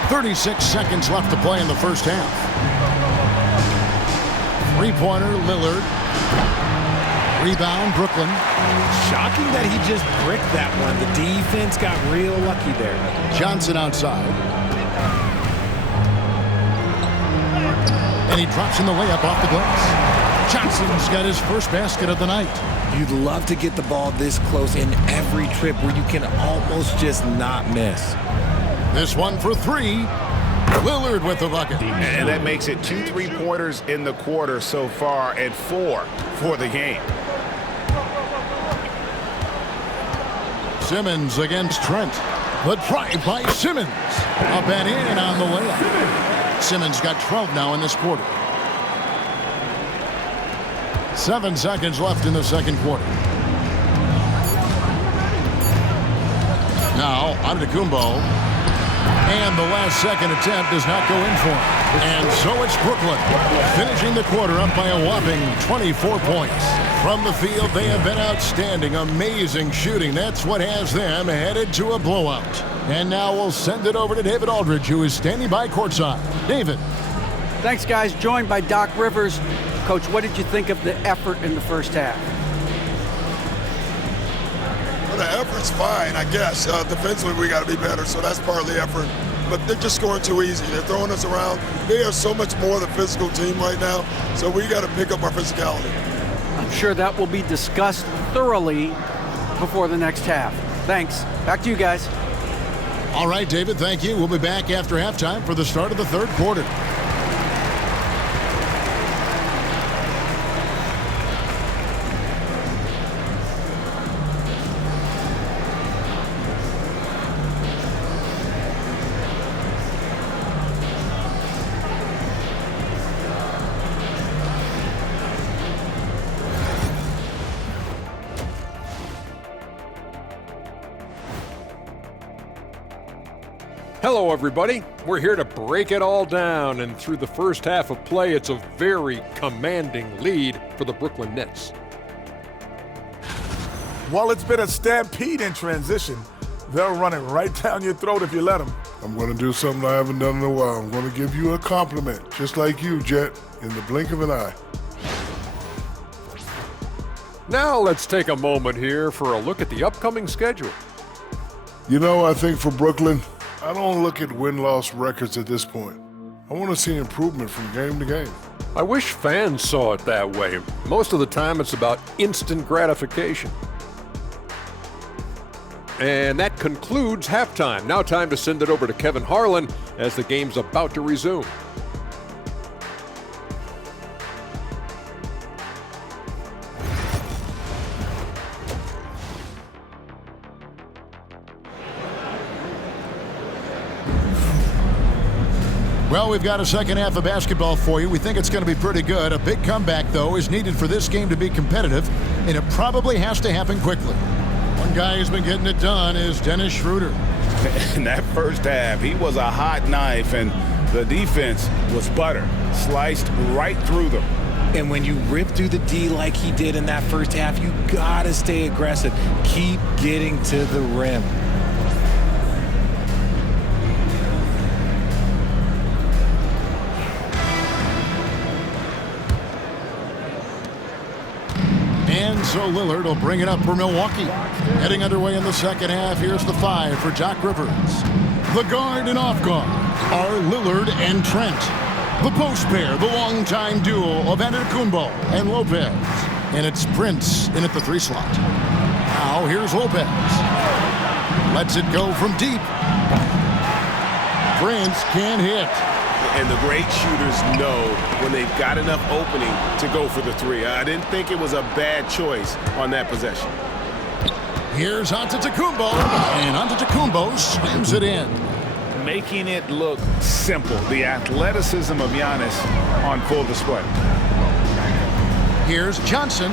36 seconds left to play in the first half. Three-pointer, Lillard. Rebound, Brooklyn. Shocking that he just bricked that one. The defense got real lucky there. Johnson outside. And he drops in the layup off the glass. Johnson's got his first basket of the night. You'd love to get the ball this close in every trip where you can almost just not miss. This one for 3. Lillard with the bucket. And that makes it 2 3-pointers in the quarter so far and 4 for the game. Simmons against Trent. The drive by Simmons. Up and in on the layup. Simmons got 12 now in this quarter. 7 seconds left in the second quarter. Now, Antetokounmpo. And the last second attempt does not go in for him. And so it's Brooklyn, finishing the quarter up by a whopping 24 points. From the field, they have been outstanding, amazing shooting. That's what has them headed to a blowout. And now we'll send it over to David Aldridge, who is standing by courtside. David. Thanks, guys. Joined by Doc Rivers. Coach, what did you think of the effort in the first half? Well, the effort's fine, I guess. Defensively, we got to be better, so that's part of the effort. But they're just scoring too easy. They're throwing us around. They are so much more the physical team right now, so we got to pick up our physicality. I'm sure that will be discussed thoroughly before the next half. Thanks. Back to you guys. All right, David, thank you. We'll be back after halftime for the start of the third quarter. Hello, everybody. We're here to break it all down, and through the first half of play, it's a very commanding lead for the Brooklyn Nets. While it's been a stampede in transition, they'll run it right down your throat if you let them. I'm going to do something I haven't done in a while. I'm going to give you a compliment, just like you, Jet, in the blink of an eye. Now let's take a moment here for a look at the upcoming schedule. You know, I think for Brooklyn, I don't look at win-loss records at this point. I want to see improvement from game to game. I wish fans saw it that way. Most of the time, it's about instant gratification. And that concludes halftime. Now time to send it over to Kevin Harlan as the game's about to resume. Well, we've got a second half of basketball for you. We think it's going to be pretty good. A big comeback, though, is needed for this game to be competitive, and it probably has to happen quickly. One guy who's been getting it done is Dennis Schroeder. In that first half, he was a hot knife, and the defense was butter, sliced right through them. And when you rip through the D like he did in that first half, you got to stay aggressive. Keep getting to the rim. And so Lillard will bring it up for Milwaukee. Heading underway in the second half, here's the 5 for Doc Rivers. The guard and off guard are Lillard and Trent. The post pair, the longtime duo of Antetokounmpo and Lopez. And it's Prince in at the 3 slot. Now here's Lopez. Lets it go from deep. Prince can't hit. And the great shooters know when they've got enough opening to go for the 3. I didn't think it was a bad choice on that possession. Here's Antetokounmpo, and Antetokounmpo slams it in. Making it look simple. The athleticism of Giannis on full display. Here's Johnson.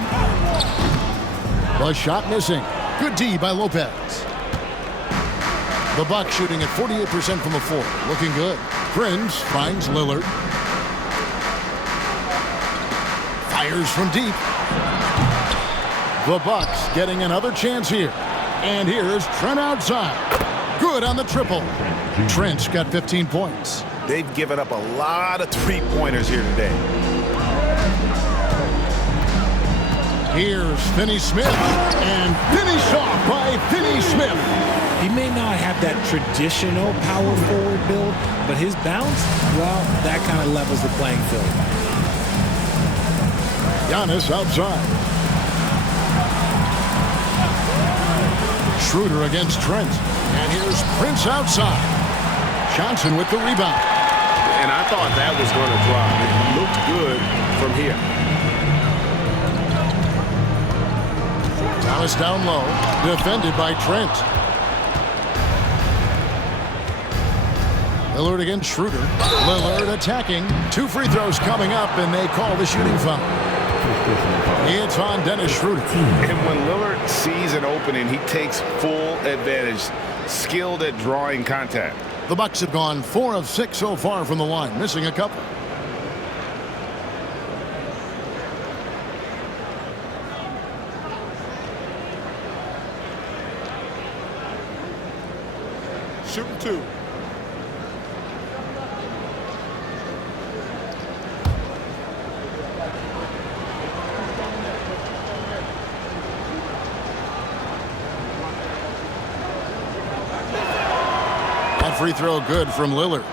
The shot missing. Good D by Lopez. The Bucks shooting at 48% from the floor. Looking good. Prince finds Lillard. Fires from deep. The Bucks getting another chance here. And here's Trent outside. Good on the triple. Trent's got 15 points. They've given up a lot of 3-pointers here today. Here's Finney-Smith. And finished off by Finney-Smith. He may not have that traditional power forward build, but his bounce, well, that kind of levels the playing field. Giannis outside. Schroeder against Trent. And here's Prince outside. Johnson with the rebound. And I thought that was going to drop. It looked good from here. Thomas down low. Defended by Trent. Lillard against Schroeder. Lillard attacking. 2 free throws coming up, and they call the shooting foul. It's on Dennis Schroeder. And when Lillard sees an opening, he takes full advantage. Skilled at drawing contact. The Bucks have gone 4 of 6 so far from the line, missing a couple. Shooting 2. free throw good from Lillard.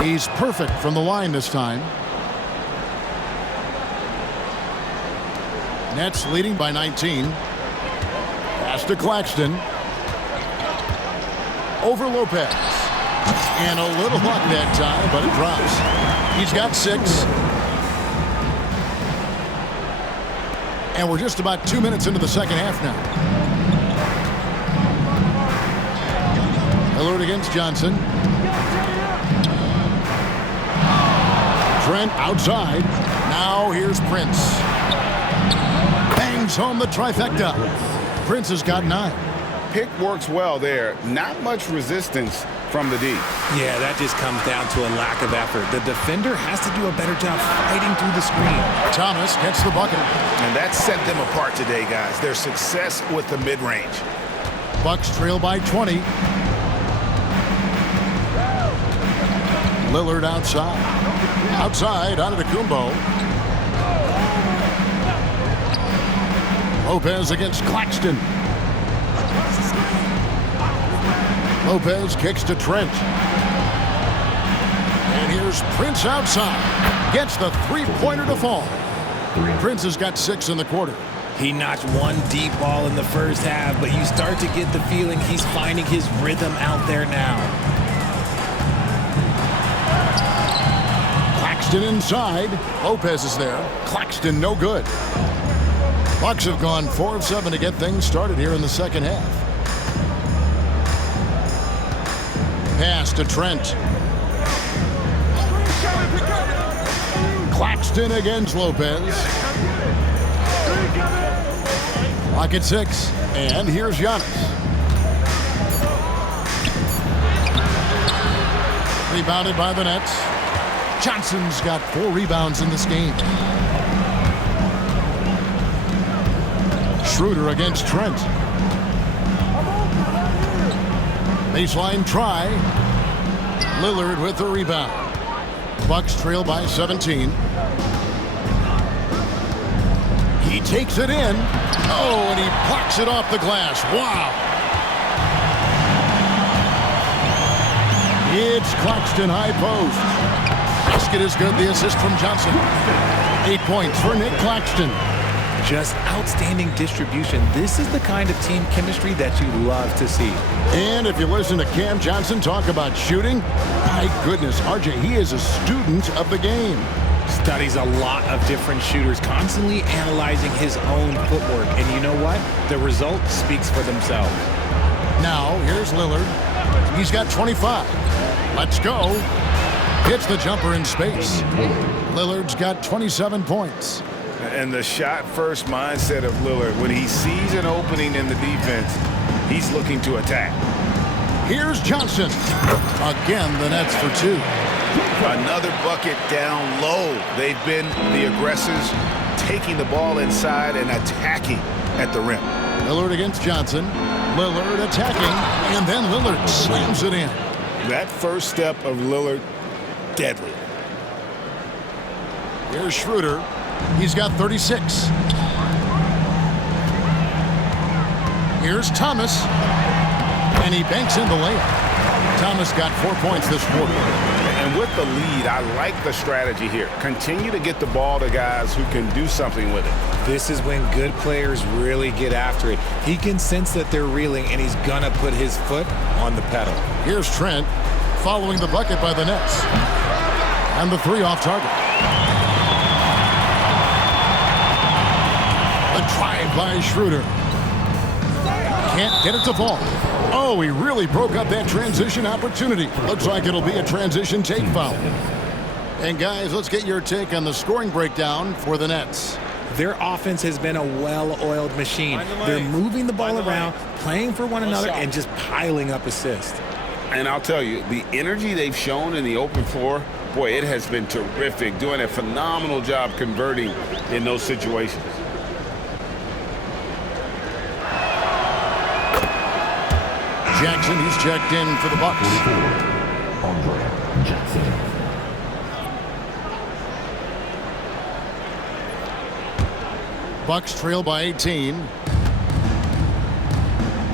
He's perfect from the line this time. Nets leading by 19. Pass to Claxton. Over Lopez. And a little luck that time, but it drops. He's got 6. And we're just about 2 minutes into the second half now. Lillard against Johnson. Trent outside. Now here's Prince. Bangs home the trifecta. Prince has got 9. Pick works well there. Not much resistance from the D. Yeah, that just comes down to a lack of effort. The defender has to do a better job fighting through the screen. Thomas gets the bucket. And that set them apart today, guys. Their success with the mid-range. Bucks trail by 20. Lillard outside. Outside, Antetokounmpo. Lopez against Claxton. Lopez kicks to Trent. And here's Prince outside. Gets the three-pointer to fall. Prince has got 6 in the quarter. He notched one deep ball in the first half, but you start to get the feeling he's finding his rhythm out there now. Claxton inside. Lopez is there. Claxton no good. Bucks have gone 4 of 7 to get things started here in the second half. Pass to Trent. Claxton against Lopez. Lock at 6. And here's Giannis. Rebounded by the Nets. Johnson's got 4 rebounds in this game. Schroeder against Trent. Baseline try. Lillard with the rebound. Bucks trail by 17. He takes it in. Oh, and he blocks it off the glass. Wow. It's Claxton high post. Basket is good. The assist from Johnson. 8 points for Nick Claxton. Just outstanding distribution. This is the kind of team chemistry that you love to see. And if you listen to Cam Johnson talk about shooting, my goodness, RJ, he is a student of the game. Studies a lot of different shooters, constantly analyzing his own footwork. And you know what? The result speaks for themselves. Now, here's Lillard. He's got 25. Let's go. Hits the jumper in space. Lillard's got 27 points. And the shot-first mindset of Lillard, when he sees an opening in the defense, he's looking to attack. Here's Johnson. Again, the Nets for 2. Another bucket down low. They've been the aggressors, taking the ball inside and attacking at the rim. Lillard against Johnson. Lillard attacking, and then Lillard slams it in. That first step of Lillard, deadly. Here's Schroeder. He's got 36. Here's Thomas. And he banks in the layup. Thomas got 4 points this quarter. And with the lead, I like the strategy here. Continue to get the ball to guys who can do something with it. This is when good players really get after it. He can sense that they're reeling, and he's going to put his foot on the pedal. Here's Trent following the bucket by the Nets. And the 3 off target. The drive by Schroeder. Can't get it to fall. Oh, he really broke up that transition opportunity. Looks like it'll be a transition take foul. And guys, let's get your take on the scoring breakdown for the Nets. Their offense has been a well-oiled machine. They're moving the ball around, playing for one another, and just piling up assists. And I'll tell you, the energy they've shown in the open floor boy, it has been terrific, doing a phenomenal job converting in those situations. Jackson, he's checked in for the Bucks. Bucks trail by 18.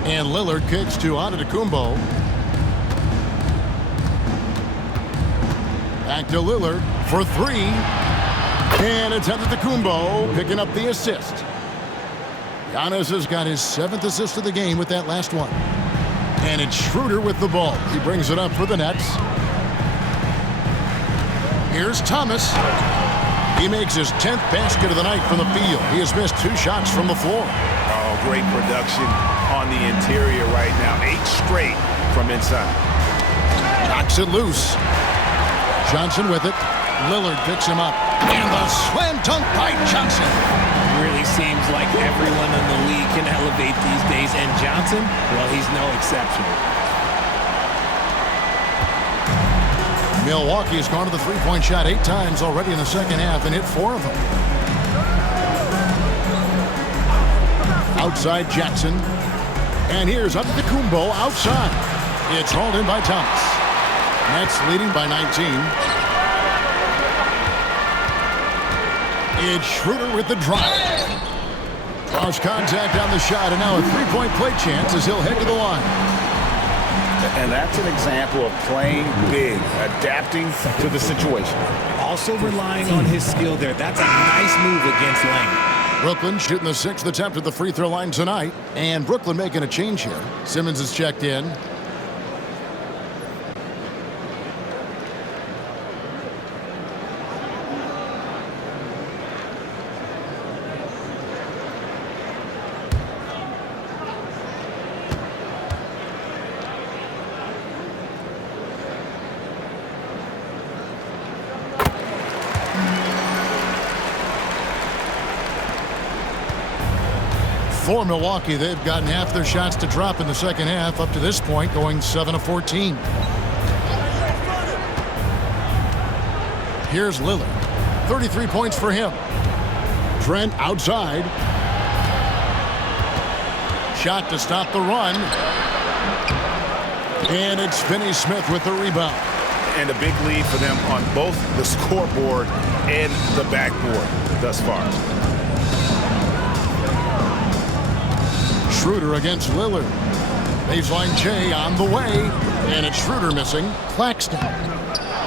And Lillard kicks to Antetokounmpo. Back to Lillard for three. And it's Antetokounmpo picking up the assist. Giannis has got his 7th assist of the game with that last one. And it's Schroeder with the ball. He brings it up for the Nets. Here's Thomas. He makes his 10th basket of the night from the field. He has missed 2 shots from the floor. Oh, great production on the interior right now. 8 straight from inside. Knocks it loose. Johnson with it. Lillard picks him up. And the slam dunk by Johnson. Really seems like everyone in the league can elevate these days. And Johnson, well, he's no exception. Milwaukee's gone to the three-point shot 8 times already in the second half and hit 4 of them. Outside Jackson. And here's Antetokounmpo outside. It's hauled in by Thomas. Nets leading by 19. It's Schroeder with the drive. Draws contact on the shot, and now a three-point play chance as he'll head to the line. And that's an example of playing big, adapting to the situation. Also relying on his skill there. That's a nice move against length. Brooklyn shooting the 6th attempt at the free throw line tonight. And Brooklyn making a change here. Simmons is checked in. For Milwaukee, they've gotten half their shots to drop in the second half up to this point, going 7 of 14. Here's Lillard. 33 points for him. Trent outside. Shot to stop the run. And it's Finney-Smith with the rebound. And a big lead for them on both the scoreboard and the backboard thus far. Schroeder against Lillard. Baseline J on the way. And it's Schroeder missing. Claxton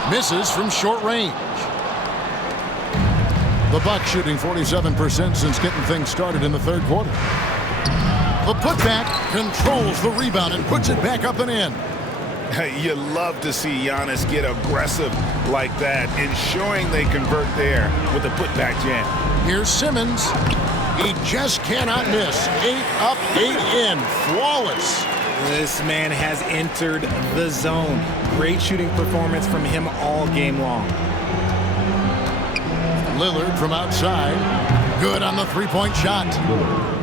misses from short range. The Bucks shooting 47% since getting things started in the third quarter. The putback controls the rebound and puts it back up and in. You love to see Giannis get aggressive like that, ensuring they convert there with a putback jam. Here's Simmons. He just cannot miss. 8 up, 8 in. Flawless. This man has entered the zone. Great shooting performance from him all game long. Lillard from outside. Good on the three-point shot.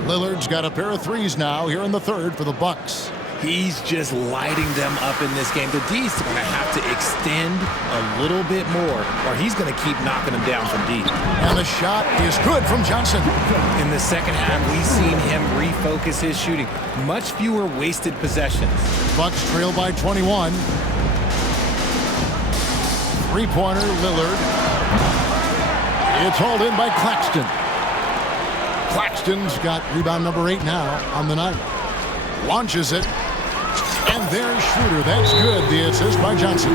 Lillard's got a pair of threes now here in the third for the Bucks. He's just lighting them up in this game. The D's are going to have to extend a little bit more, or he's going to keep knocking them down from deep. And the shot is good from Johnson. In the second half, we've seen him refocus his shooting. Much fewer wasted possessions. Bucks trail by 21. Three-pointer, Lillard. It's hauled in by Claxton. Claxton's got rebound number 8 now on the night. Launches it. And there's Schroeder. That's good. The assist by Johnson.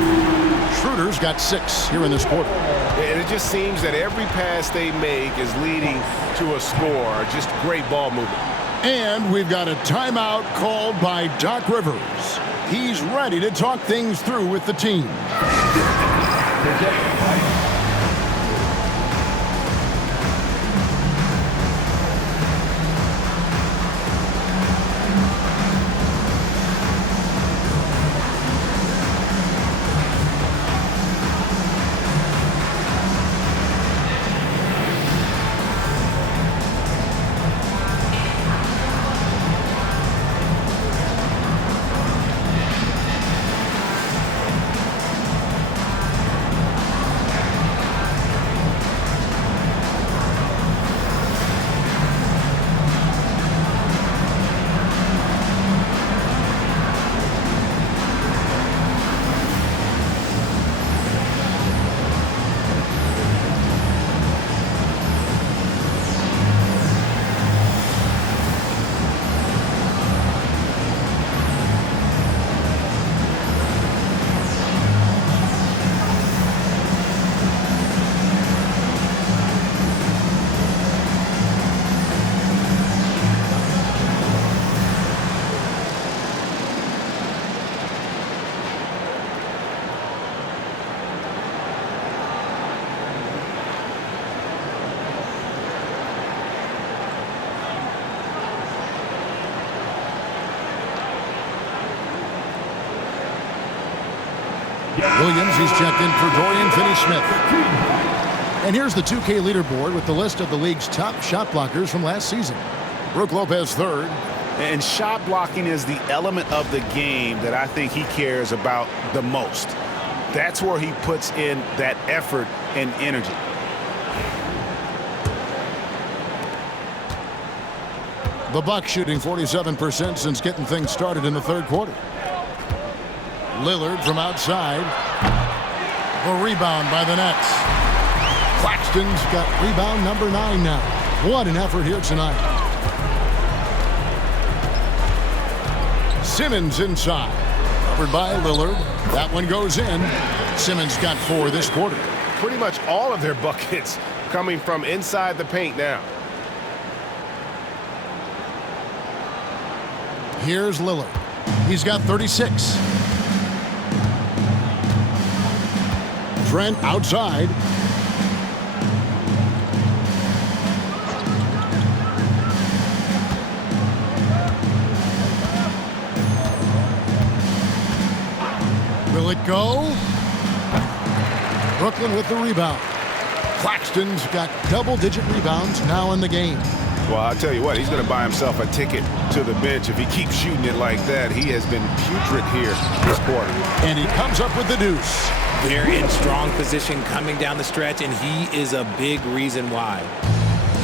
Schroeder's got 6 here in this quarter. And it just seems that every pass they make is leading to a score. Just great ball movement. And we've got a timeout called by Doc Rivers. He's ready to talk things through with the team. Williams, he's checked in for Dorian Finney-Smith. And here's the 2K leaderboard with the list of the league's top shot blockers from last season. Brook Lopez third. And shot blocking is the element of the game that I think he cares about the most. That's where he puts in that effort and energy. The Bucks shooting 47% since getting things started in the third quarter. Lillard from outside. The rebound by the Nets. Claxton's got rebound number 9 now. What an effort here tonight. Simmons inside. Covered by Lillard. That one goes in. Simmons got 4 this quarter. Pretty much all of their buckets coming from inside the paint now. Here's Lillard. He's got 36. Trent outside. Will it go? Brooklyn with the rebound. Claxton's got double-digit rebounds now in the game. Well, I'll tell you what, he's going to buy himself a ticket to the bench if he keeps shooting it like that. He has been putrid here this quarter. And he comes up with the deuce. They're in strong position coming down the stretch, and he is a big reason why.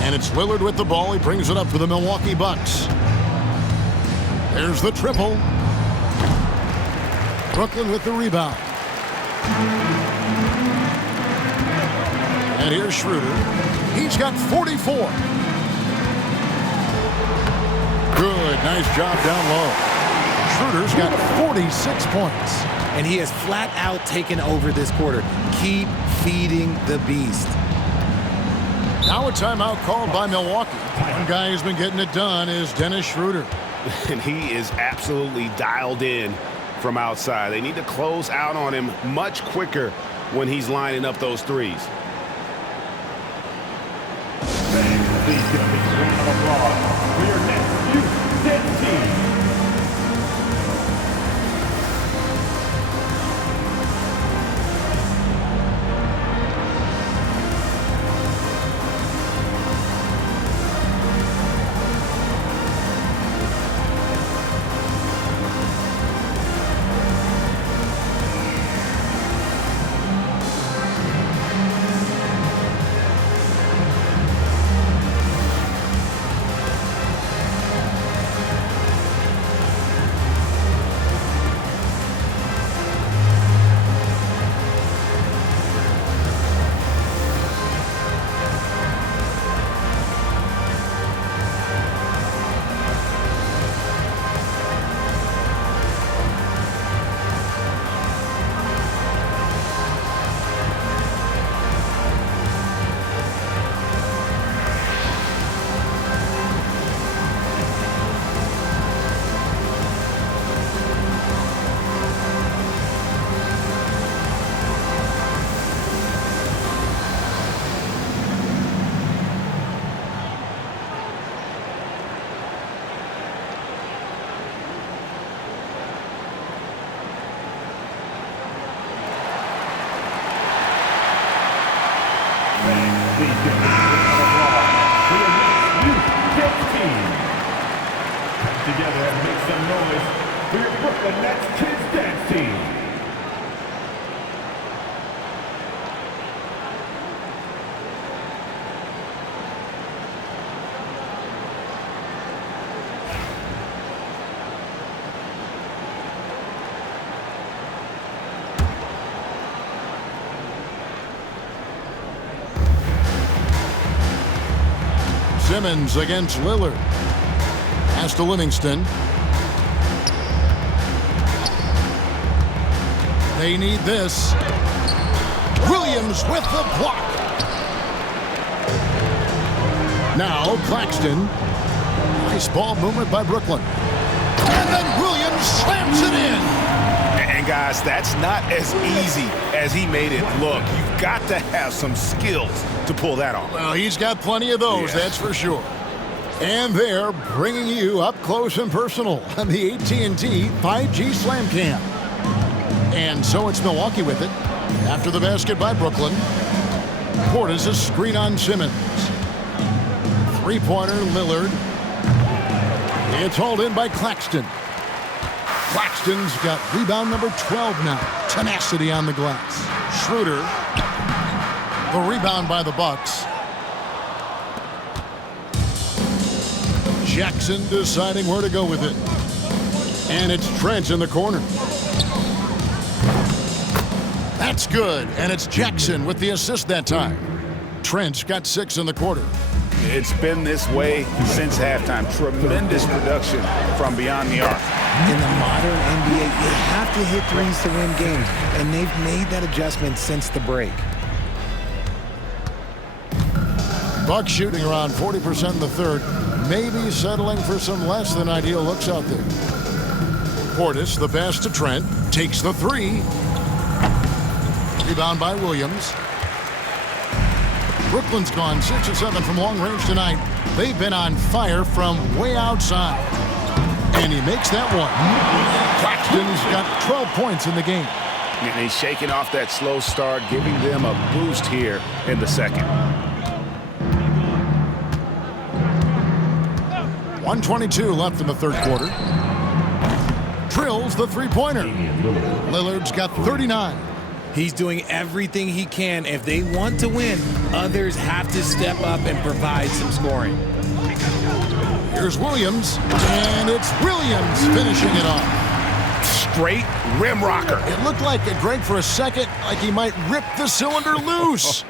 And it's Lillard with the ball. He brings it up for the Milwaukee Bucks. There's the triple. Brooklyn with the rebound. And here's Schroeder. He's got 44. Good, nice job down low. Schroeder's got 46 points. And he has flat out taken over this quarter. Keep feeding the beast. Now a timeout called by Milwaukee. One guy who's been getting it done is Dennis Schroeder. And he is absolutely dialed in from outside. They need to close out on him much quicker when he's lining up those threes. Please give a big round of applause for your next youth team. Please give a round of applause for your next youth team. Come together and make some noise for your Brooklyn Nets Kids Dance Team. Simmons against Lillard. Pass to Livingston. They need this. Williams with the block. Now Claxton. Nice ball movement by Brooklyn. And then Williams slams it in. And guys, that's not as easy as he made it look. You've got to have some skills to pull that off. Well, he's got plenty of those, that's for sure. And they're bringing you up close and personal on the AT&T 5G Slam Cam. And so it's Milwaukee with it. After the basket by Brooklyn. Portis a screen on Simmons. Three-pointer Lillard. It's hauled in by Claxton. Claxton's got rebound number 12 now. Tenacity on the glass. Schroeder. The rebound by the Bucks. Jackson deciding where to go with it. And it's Trent in the corner. That's good. And it's Jackson with the assist that time. Trent's got 6 in the quarter. It's been this way since halftime. Tremendous production from beyond the arc. In the modern NBA, you have to hit threes to win games, and they've made that adjustment since the break. Bucks shooting around 40% in the third, maybe settling for some less than ideal looks out there. Portis, the pass to Trent, takes the three. Rebound by Williams. Brooklyn's gone 6 of 7 from long range tonight. They've been on fire from way outside. And he makes that one. Claxton's got 12 points in the game. And he's shaking off that slow start, giving them a boost here in the second. 1:22 left in the third quarter. Drills the three-pointer. Lillard's got 39. He's doing everything he can. If they want to win, others have to step up and provide some scoring. Here's Williams, and it's Williams finishing it off. Straight rim rocker. It looked like it, Greg, for a second, like he might rip the cylinder loose.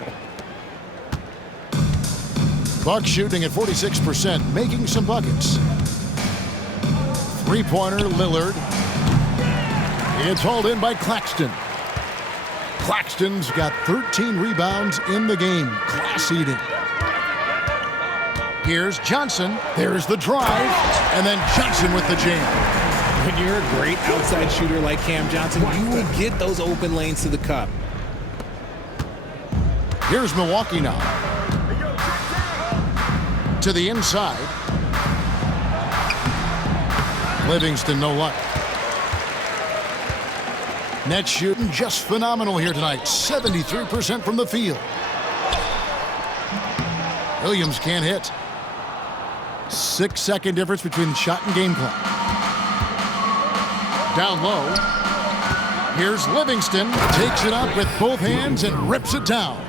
Bucks shooting at 46%, making some buckets. Three-pointer, Lillard. It's hauled in by Claxton. Claxton's got 13 rebounds in the game. Class eating. Here's Johnson. There's the drive. And then Johnson with the jam. When you're a great outside shooter like Cam Johnson, you will get those open lanes to the cup. Here's Milwaukee now. To the inside. Livingston, no luck. Nets shooting just phenomenal here tonight. 73% from the field. Williams can't hit. 6-second difference between shot and game clock. Down low. Here's Livingston. Takes it up with both hands and rips it down.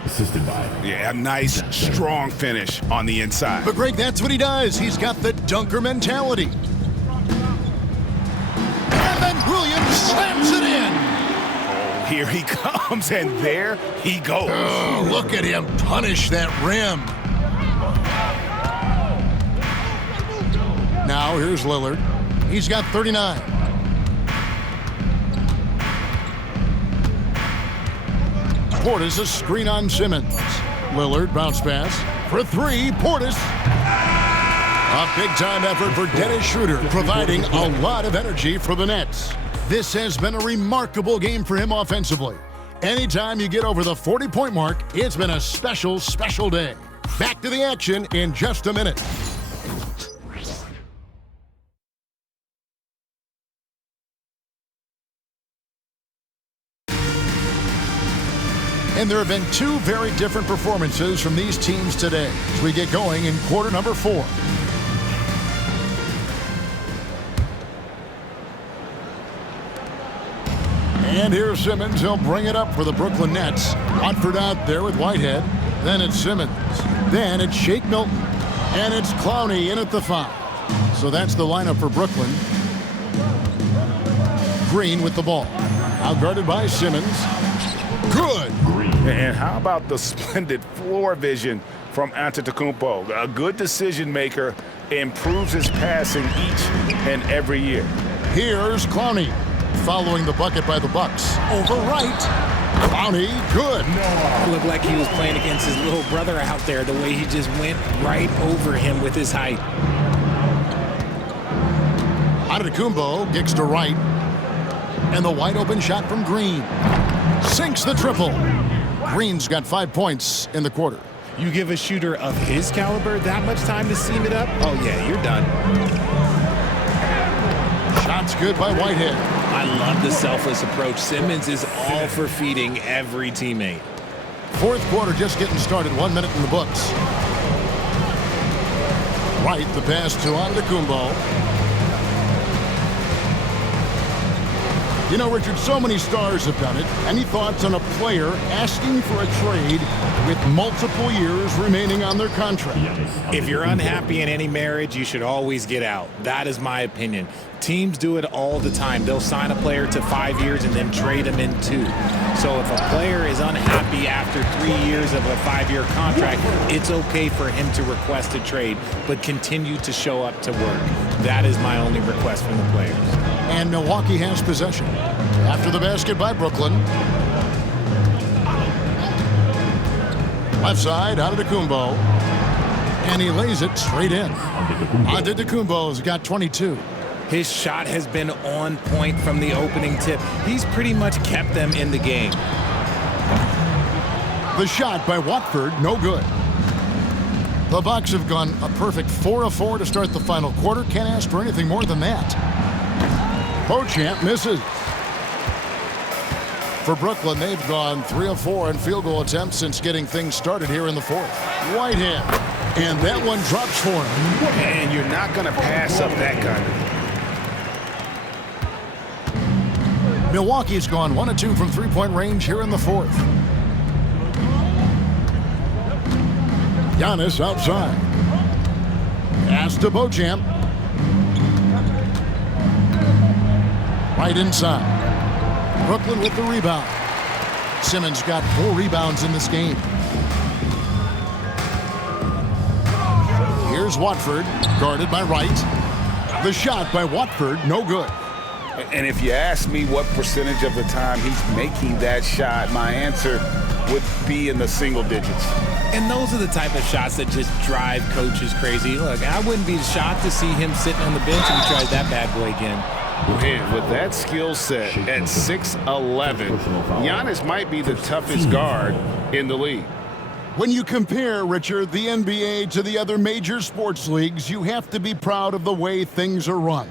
Yeah, a nice, strong finish on the inside. But Greg, that's what he does. He's got the dunker mentality. And then Williams slams it in. Here he comes, and there he goes. Oh, look at him punish that rim. Now here's Lillard. He's got 39. Portis a screen on Simmons. Lillard bounce pass for three. Portis. A big-time effort for Dennis Schroeder, providing a lot of energy for the Nets. This has been a remarkable game for him offensively. Anytime you get over the 40-point mark, it's been a special, special day. Back to the action in just a minute. And there have been two very different performances from these teams today as we get going in quarter number 4. And here's Simmons. He'll bring it up for the Brooklyn Nets. Watford out there with Whitehead. Then it's Simmons. Then it's Shake Milton. And it's Clowney in at the 5. So that's the lineup for Brooklyn. Green with the ball. Out guarded by Simmons. Good. And how about the splendid floor vision from Antetokounmpo? A good decision maker, improves his passing each and every year. Here's Clowney. Following the bucket by the Bucks. Over right. Clowney, good. It looked like he was playing against his little brother out there, the way he just went right over him with his height. Antetokounmpo kicks to right. And the wide open shot from Green. Sinks the triple. Green's got 5 points in the quarter. You give a shooter of his caliber that much time to seam it up? Oh, yeah, you're done. Shots good by Whitehead. I love the selfless approach. Simmons is all for feeding every teammate. Fourth quarter just getting started. 1 minute in the books. Right, the pass to Antetokounmpo. You know, Richard, so many stars have done it. Any thoughts on a player asking for a trade with multiple years remaining on their contract? If you're unhappy in any marriage, you should always get out. That is my opinion. Teams do it all the time. They'll sign a player to 5 years and then trade him in 2. So if a player is unhappy after 3 years of a 5-year contract, it's okay for him to request a trade, but continue to show up to work. That is my only request from the players. And Milwaukee has possession. After the basket by Brooklyn. Left side, Antetokounmpo. And he lays it straight in. Antetokounmpo's got 22. His shot has been on point from the opening tip. He's pretty much kept them in the game. The shot by Watford, no good. The Bucks have gone a perfect 4 of 4 to start the final quarter. Can't ask for anything more than that. Beauchamp misses. For Brooklyn, they've gone 3 of 4 in field goal attempts since getting things started here in the fourth. Whitehead, and that one drops for him. And you're not going to pass up that kind of. Milwaukee's gone 1 of 2 from three-point range here in the fourth. Giannis outside. Pass to Beauchamp. Right inside. Brooklyn with the rebound. Simmons got 4 rebounds in this game. Here's Watford, guarded by Wright. The shot by Watford, no good. And if you ask me what percentage of the time he's making that shot, my answer would be in the single digits. And those are the type of shots that just drive coaches crazy. Look, I wouldn't be shocked to see him sitting on the bench if he tries that bad boy again. And with that skill set at 6'11", Giannis might be the toughest guard in the league. When you compare, Richard, the NBA to the other major sports leagues, you have to be proud of the way things are run.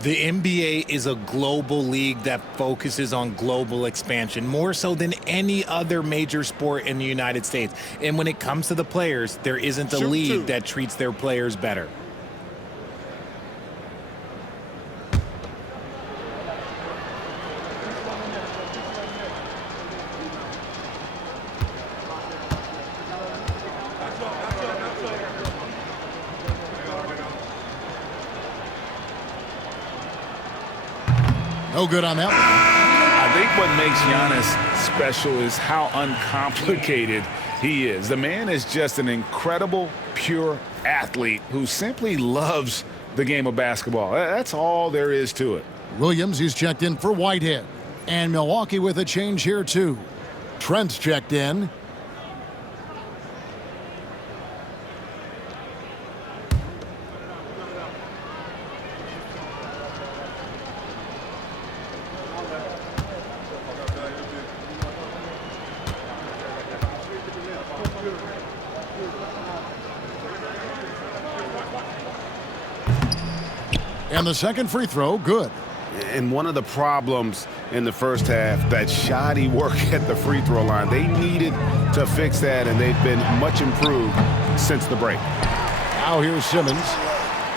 The NBA is a global league that focuses on global expansion, more so than any other major sport in the United States. And when it comes to the players, there isn't a league that treats their players better. No good on that one. I think what makes Giannis special is how uncomplicated he is. The man is just an incredible, pure athlete who simply loves the game of basketball. That's all there is to it. Williams, he's checked in for Whitehead. And Milwaukee with a change here, too. Trent's checked in. And the second free throw, good. And one of the problems in the first half, that shoddy work at the free throw line. They needed to fix that, and they've been much improved since the break. Now here's Simmons.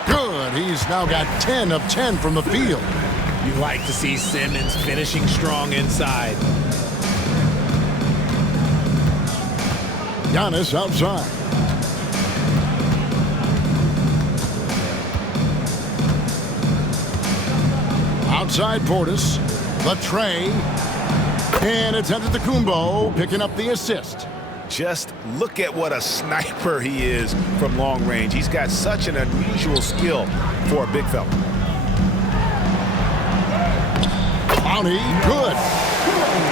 Good. He's now got 10 of 10 from the field. You like to see Simmons finishing strong inside. Giannis outside. Outside Portis, the tray, and it's Antetokounmpo picking up the assist. Just look at what a sniper he is from long range. He's got such an unusual skill for a big fella. Lowney, good.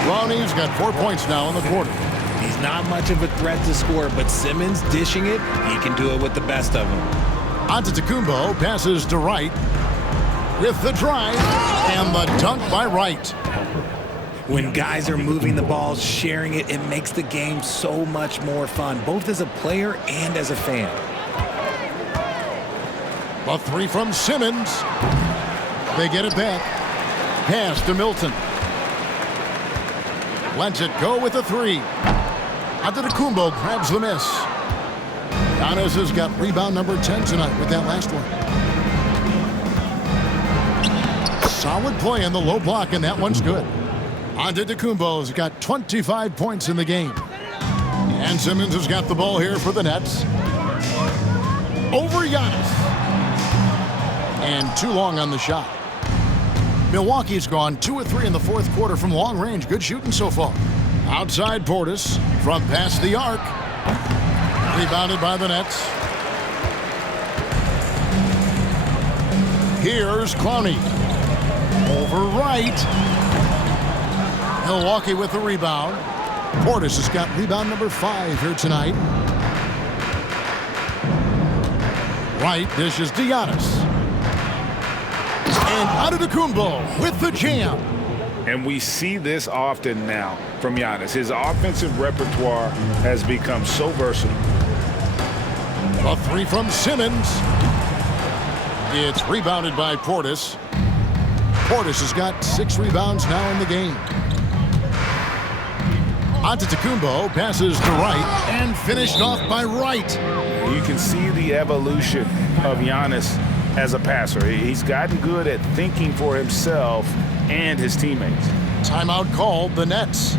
Lowney's got 4 points now in the quarter. He's not much of a threat to score, but Simmons dishing it, he can do it with the best of them. Antetokounmpo passes to Wright with the drive and the dunk by Wright. When guys are moving the ball, sharing it, it makes the game so much more fun, both as a player and as a fan. A three from Simmons. They get it back. pass to Milton. Lets it go with a three. Antetokounmpo grabs the miss. Giannis has got rebound number 10 tonight with that last one. Solid play in the low block, and that one's good. Antetokounmpo's got 25 points in the game. And Simmons has got the ball here for the Nets. Over Giannis. And too long on the shot. Milwaukee's gone 2 of 3 in the fourth quarter from long range. Good shooting so far. Outside Portis from past the arc. Rebounded by the Nets. Here's Clowney. Over right. Milwaukee with the rebound. Portis has got rebound number 5 here tonight. Right dishes to Giannis. And Antetokounmpo with the jam. And we see this often now from Giannis. His offensive repertoire has become so versatile. A three from Simmons. It's rebounded by Portis. Portis has got 6 rebounds now in the game. Antetokounmpo passes to Wright and finished off by Wright. You can see the evolution of Giannis as a passer. He's gotten good at thinking for himself and his teammates. Timeout called, the Nets.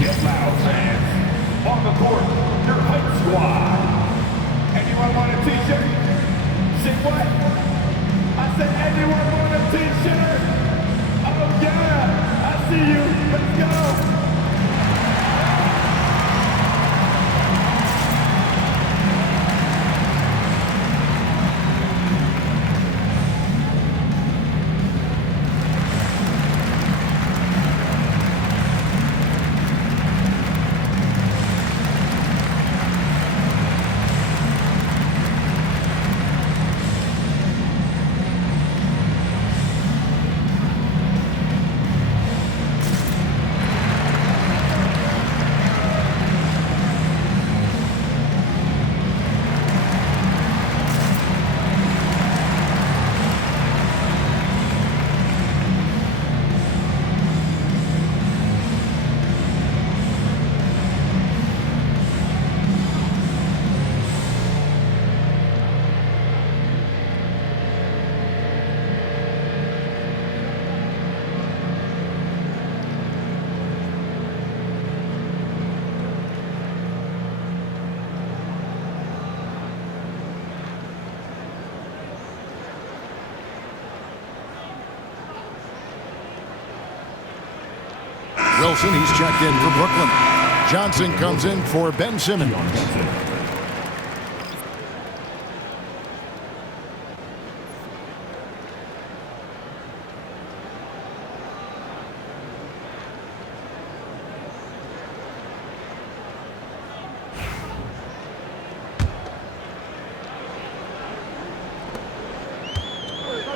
Get loud, fans. On the court, your hype squad. Anyone want a t-shirt? Say what? I said, anyone want a t-shirt? Oh yeah, I see you. Let's go. Wilson, he's checked in for Brooklyn. Johnson comes in for Ben Simmons.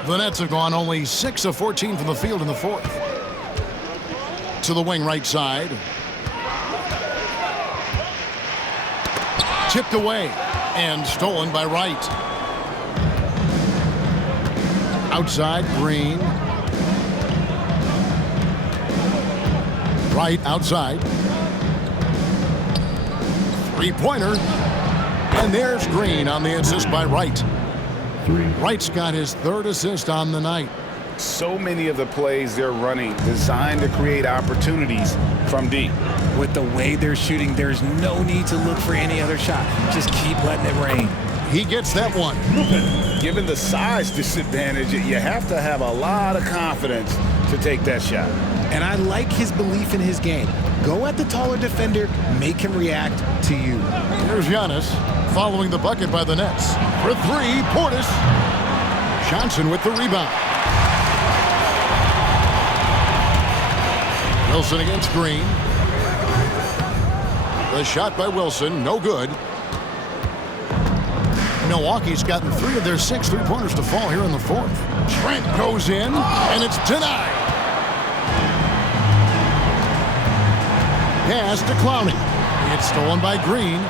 The Nets have gone only 6 of 14 from the field in the fourth. To the wing right side. Tipped away and stolen by Wright. Outside, Green. Wright outside. Three-pointer. And there's Green on the assist by Wright. Wright's got his 3rd assist on the night. So many of the plays they're running designed to create opportunities from deep. With the way they're shooting, there's no need to look for any other shot. Just keep letting it rain. He gets that one. Given the size disadvantage, you have to have a lot of confidence to take that shot. And I like his belief in his game. Go at the taller defender, make him react to you. Here's Giannis following the bucket by the Nets. For 3, Portis. Johnson with the rebound. Wilson against Green. The shot by Wilson, no good. Milwaukee's gotten 3 of their 6 3-pointers to fall here in the fourth. Trent goes in, and it's denied. Pass to Clowney. It's stolen by Green.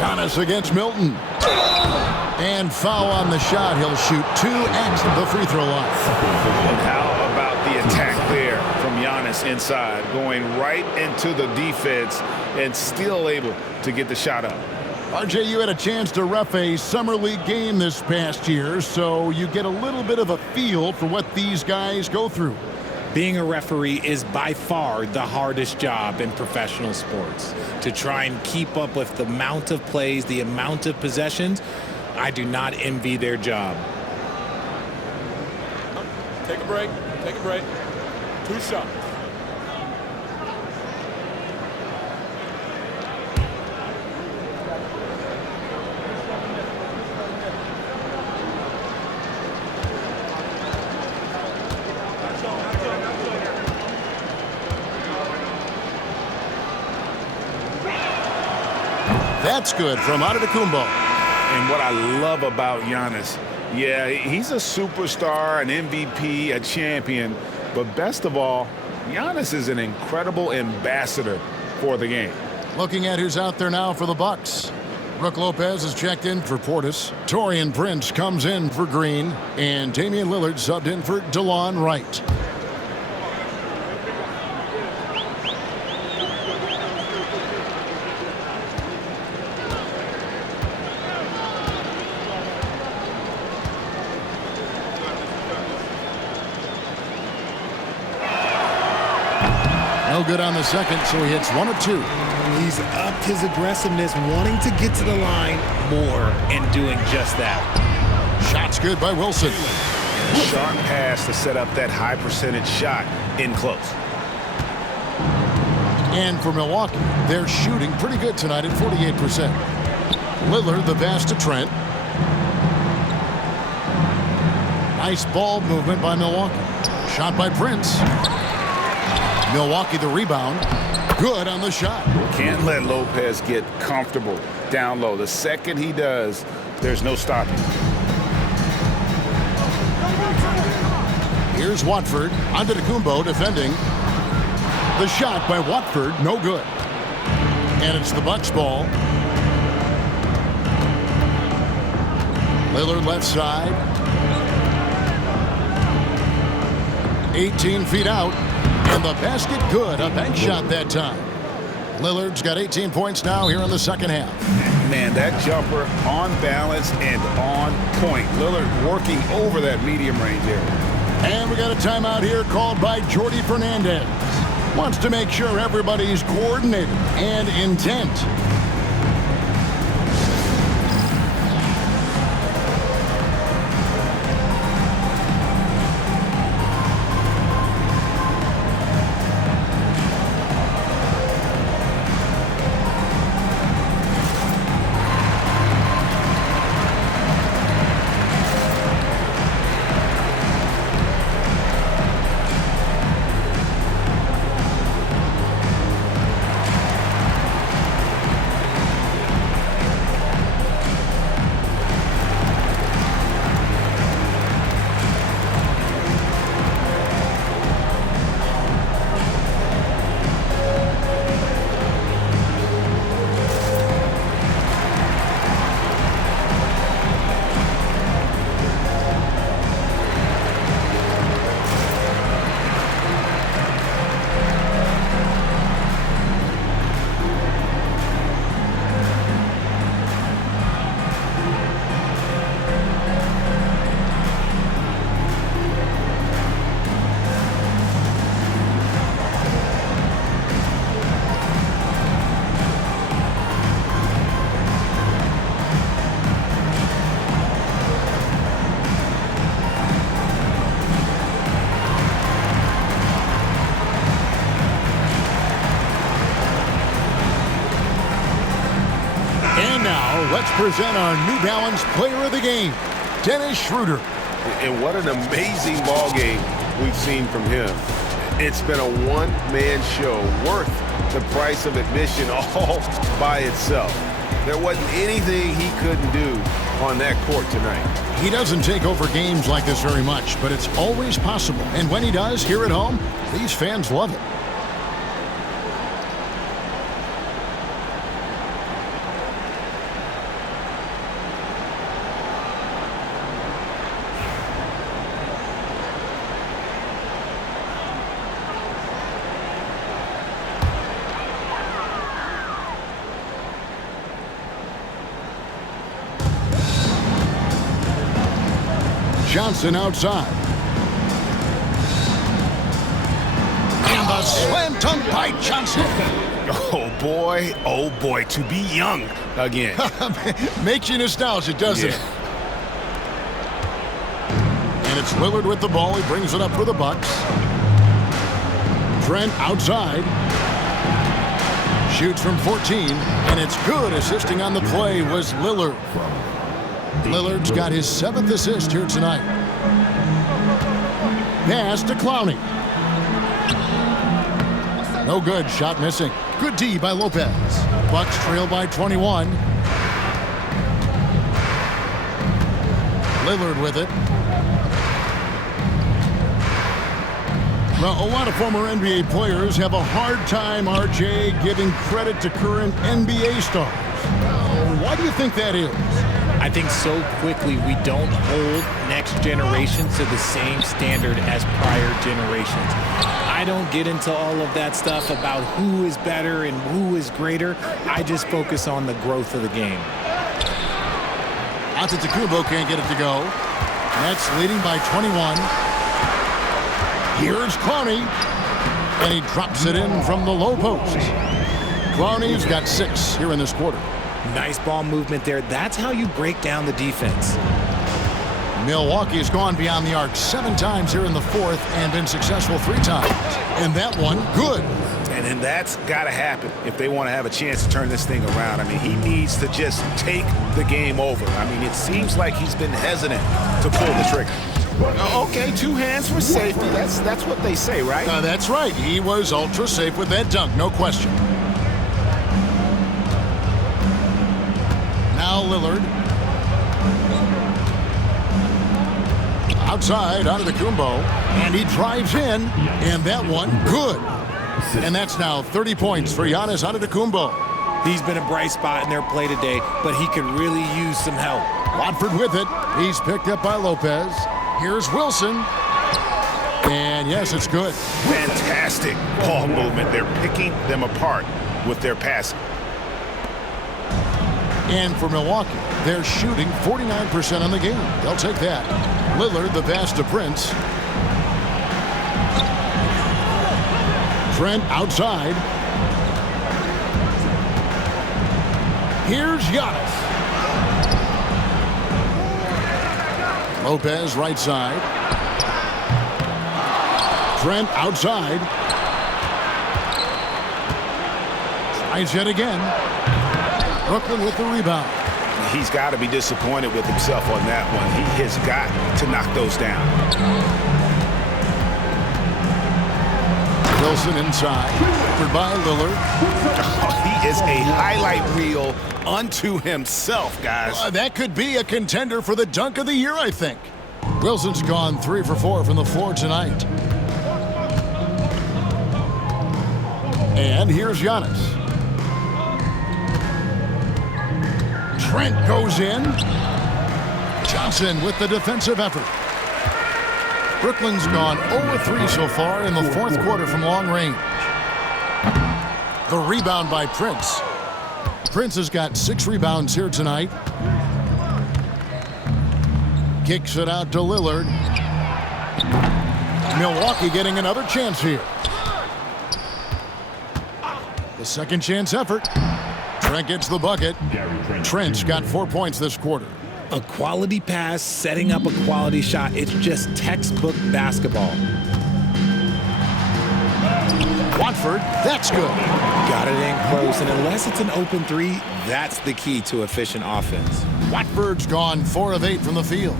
Giannis against Milton. And foul on the shot. He'll shoot 2 at the free throw line. And how about the attack there from Giannis inside, going right into the defense and still able to get the shot up. RJ, you had a chance to ref a Summer League game this past year, so you get a little bit of a feel for what these guys go through. Being a referee is by far the hardest job in professional sports. To try and keep up with the amount of plays, the amount of possessions, I do not envy their job. Take a break. Take a break. 2 shots. That's good from Antetokounmpo. And what I love about Giannis, yeah, he's a superstar, an MVP, a champion, but best of all, Giannis is an incredible ambassador for the game. Looking at who's out there now for the Bucks. Brook Lopez is checked in for Portis. Taurean Prince comes in for Green. And Damian Lillard subbed in for DeLon Wright. No good on the second, so he hits 1 of 2. He's upped his aggressiveness, wanting to get to the line more and doing just that. Shot's good by Wilson. Sharp pass to set up that high percentage shot in close. And for Milwaukee, they're shooting pretty good tonight at 48%. Lillard, the pass to Trent. Nice ball movement by Milwaukee. Shot by Prince. Milwaukee the rebound. Good on the shot. Can't let Lopez get comfortable down low. The second he does, there's no stopping. Here's Watford. Antetokounmpo defending. The shot by Watford, no good. And it's the Bucks ball. Lillard left side. 18 feet out. And the basket good. A bank shot that time. Lillard's got 18 points now here in the second half. Man, that jumper on balance and on point. Lillard working over that medium range area. And we got a timeout here called by Jordi Fernandez. Wants to make sure everybody's coordinated and intent. Let's present our New Balance Player of the Game, Dennis Schroeder. And what an amazing ball game we've seen from him. It's been a one-man show worth the price of admission all by itself. There wasn't anything he couldn't do on that court tonight. He doesn't take over games like this very much, but it's always possible. And when he does, here at home, these fans love it. Johnson outside. And the slam dunk by Johnson. Oh boy, to be young again. Makes you nostalgic, doesn't it? And it's Lillard with the ball. He brings it up for the Bucks. Trent outside. Shoots from 14, and it's good. Assisting on the play was Lillard. Lillard's got his 7th assist here tonight. Pass to Clowney. No good. Shot missing. Good D by Lopez. Bucks trail by 21. Lillard with it. Well, a lot of former NBA players have a hard time, RJ, giving credit to current NBA stars. Why do you think that is? I think so quickly we don't hold next generation to the same standard as prior generations. I don't get into all of that stuff about who is better and who is greater. I just focus on the growth of the game. Antetokounmpo can't get it to go. Nets leading by 21. Here's Clowney, and he drops it in from the low post. Clowney's got 6 here in this quarter. Nice ball movement there. That's how you break down the defense. Milwaukee has gone beyond the arc 7 times here in the 4th and been successful 3 times. And that one, good. And that's got to happen if they want to have a chance to turn this thing around. I mean, he needs to just take the game over. I mean, it seems like he's been hesitant to pull the trigger. Okay, 2 hands for safety. That's what they say, right? That's right. He was ultra safe with that dunk, no question. Now Lillard. Outside, Antetokounmpo, and he drives in, and that one, good. And that's now 30 points for Giannis Antetokounmpo. He's been a bright spot in their play today, but he could really use some help. Watford with it. He's picked up by Lopez. Here's Wilson. And yes, it's good. Fantastic ball movement. They're picking them apart with their passing. And for Milwaukee, they're shooting 49% on the game. They'll take that. Lillard, the pass to Prince. Trent outside. Here's Giannis. Lopez right side. Trent outside. Tries yet again. Brooklyn with the rebound. He's got to be disappointed with himself on that one. He has got to knock those down. Wilson inside. Covered by Lillard. Oh, he is a highlight reel unto himself, guys. That could be a contender for the dunk of the year, I think. Wilson's gone 3 for 4 from the floor tonight. And here's Giannis. Trent goes in. Johnson with the defensive effort. Brooklyn's gone 0-3 so far in the 4th quarter from long range. The rebound by Prince. Prince has got 6 rebounds here tonight. Kicks it out to Lillard. Milwaukee getting another chance here. The second chance effort. Trent gets the bucket. Trent's got 4 points this quarter. A quality pass, setting up a quality shot. It's just textbook basketball. Watford, that's good. Got it in close, and unless it's an open 3, that's the key to efficient offense. Watford's gone 4 of 8 from the field.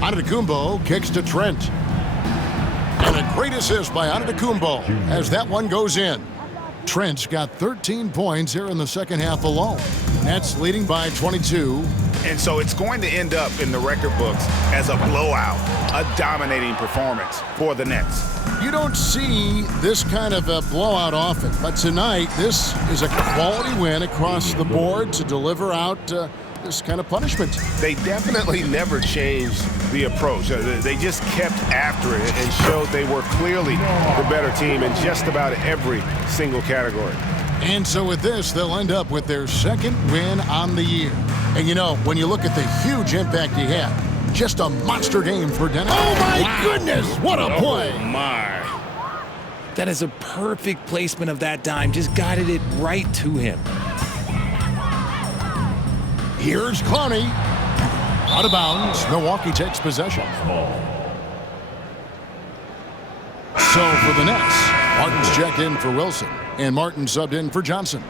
Antetokounmpo kicks to Trent. And a great assist by Antetokounmpo as that one goes in. Trent's got 13 points here in the second half alone. Nets leading by 22. And so it's going to end up in the record books as a blowout, a dominating performance for the Nets. You don't see this kind of a blowout often, but tonight this is a quality win across the board to deliver out this kind of punishment. They definitely never changed the approach. They just kept after it and showed they were clearly the better team in just about every single category. And so with this, they'll end up with their second win on the year. And you know, when you look at the huge impact he had, just a monster game for Dennis. Oh my goodness, what a play. Oh my. That is a perfect placement of that dime. Just guided it right to him. Here's Clowney. Out of bounds. Milwaukee takes possession. So for the Nets, Martin's checked in for Wilson, and Martin subbed in for Johnson.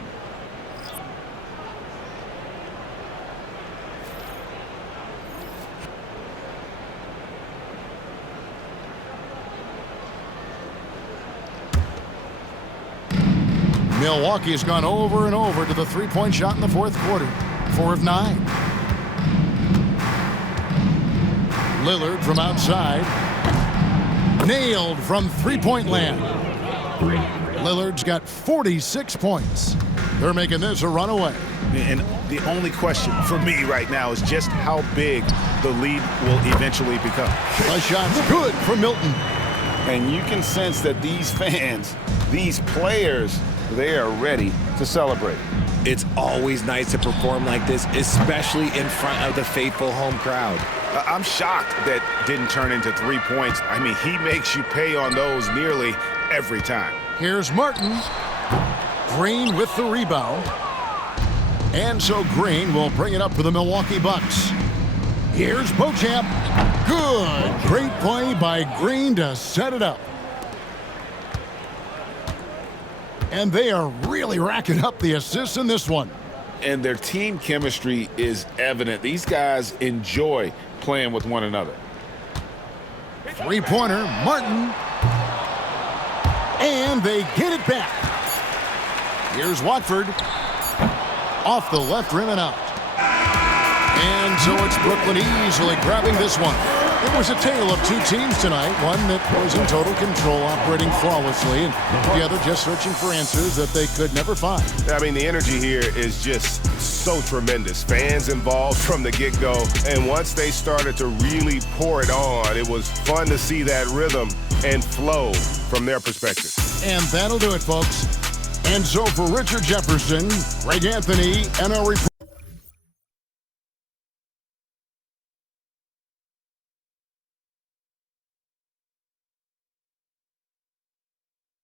Milwaukee has gone over and over to the three-point shot in the fourth quarter. 4 of 9. Lillard from outside. Nailed from three-point land. Lillard's got 46 points. They're making this a runaway. And the only question for me right now is just how big the lead will eventually become. The shot's good for Milton. And you can sense that these fans, these players, they are ready to celebrate. It's always nice to perform like this, especially in front of the faithful home crowd. I'm shocked that didn't turn into 3 points. I mean, he makes you pay on those nearly every time. Here's Martin. Green with the rebound. And so Green will bring it up for the Milwaukee Bucks. Here's Beauchamp. Good. Great play by Green to set it up. And they are really racking up the assists in this one. And their team chemistry is evident. These guys enjoy playing with one another. Three-pointer, Martin. And they get it back. Here's Watford. Off the left rim and out. And so it's Brooklyn easily grabbing this one. It was a tale of two teams tonight. One that was in total control, operating flawlessly, and the other just searching for answers that they could never find. I mean, the energy here is just so tremendous. Fans involved from the get-go, and once they started to really pour it on, it was fun to see that rhythm and flow from their perspective. And that'll do it, folks. And so for Richard Jefferson, Greg Anthony, and our report.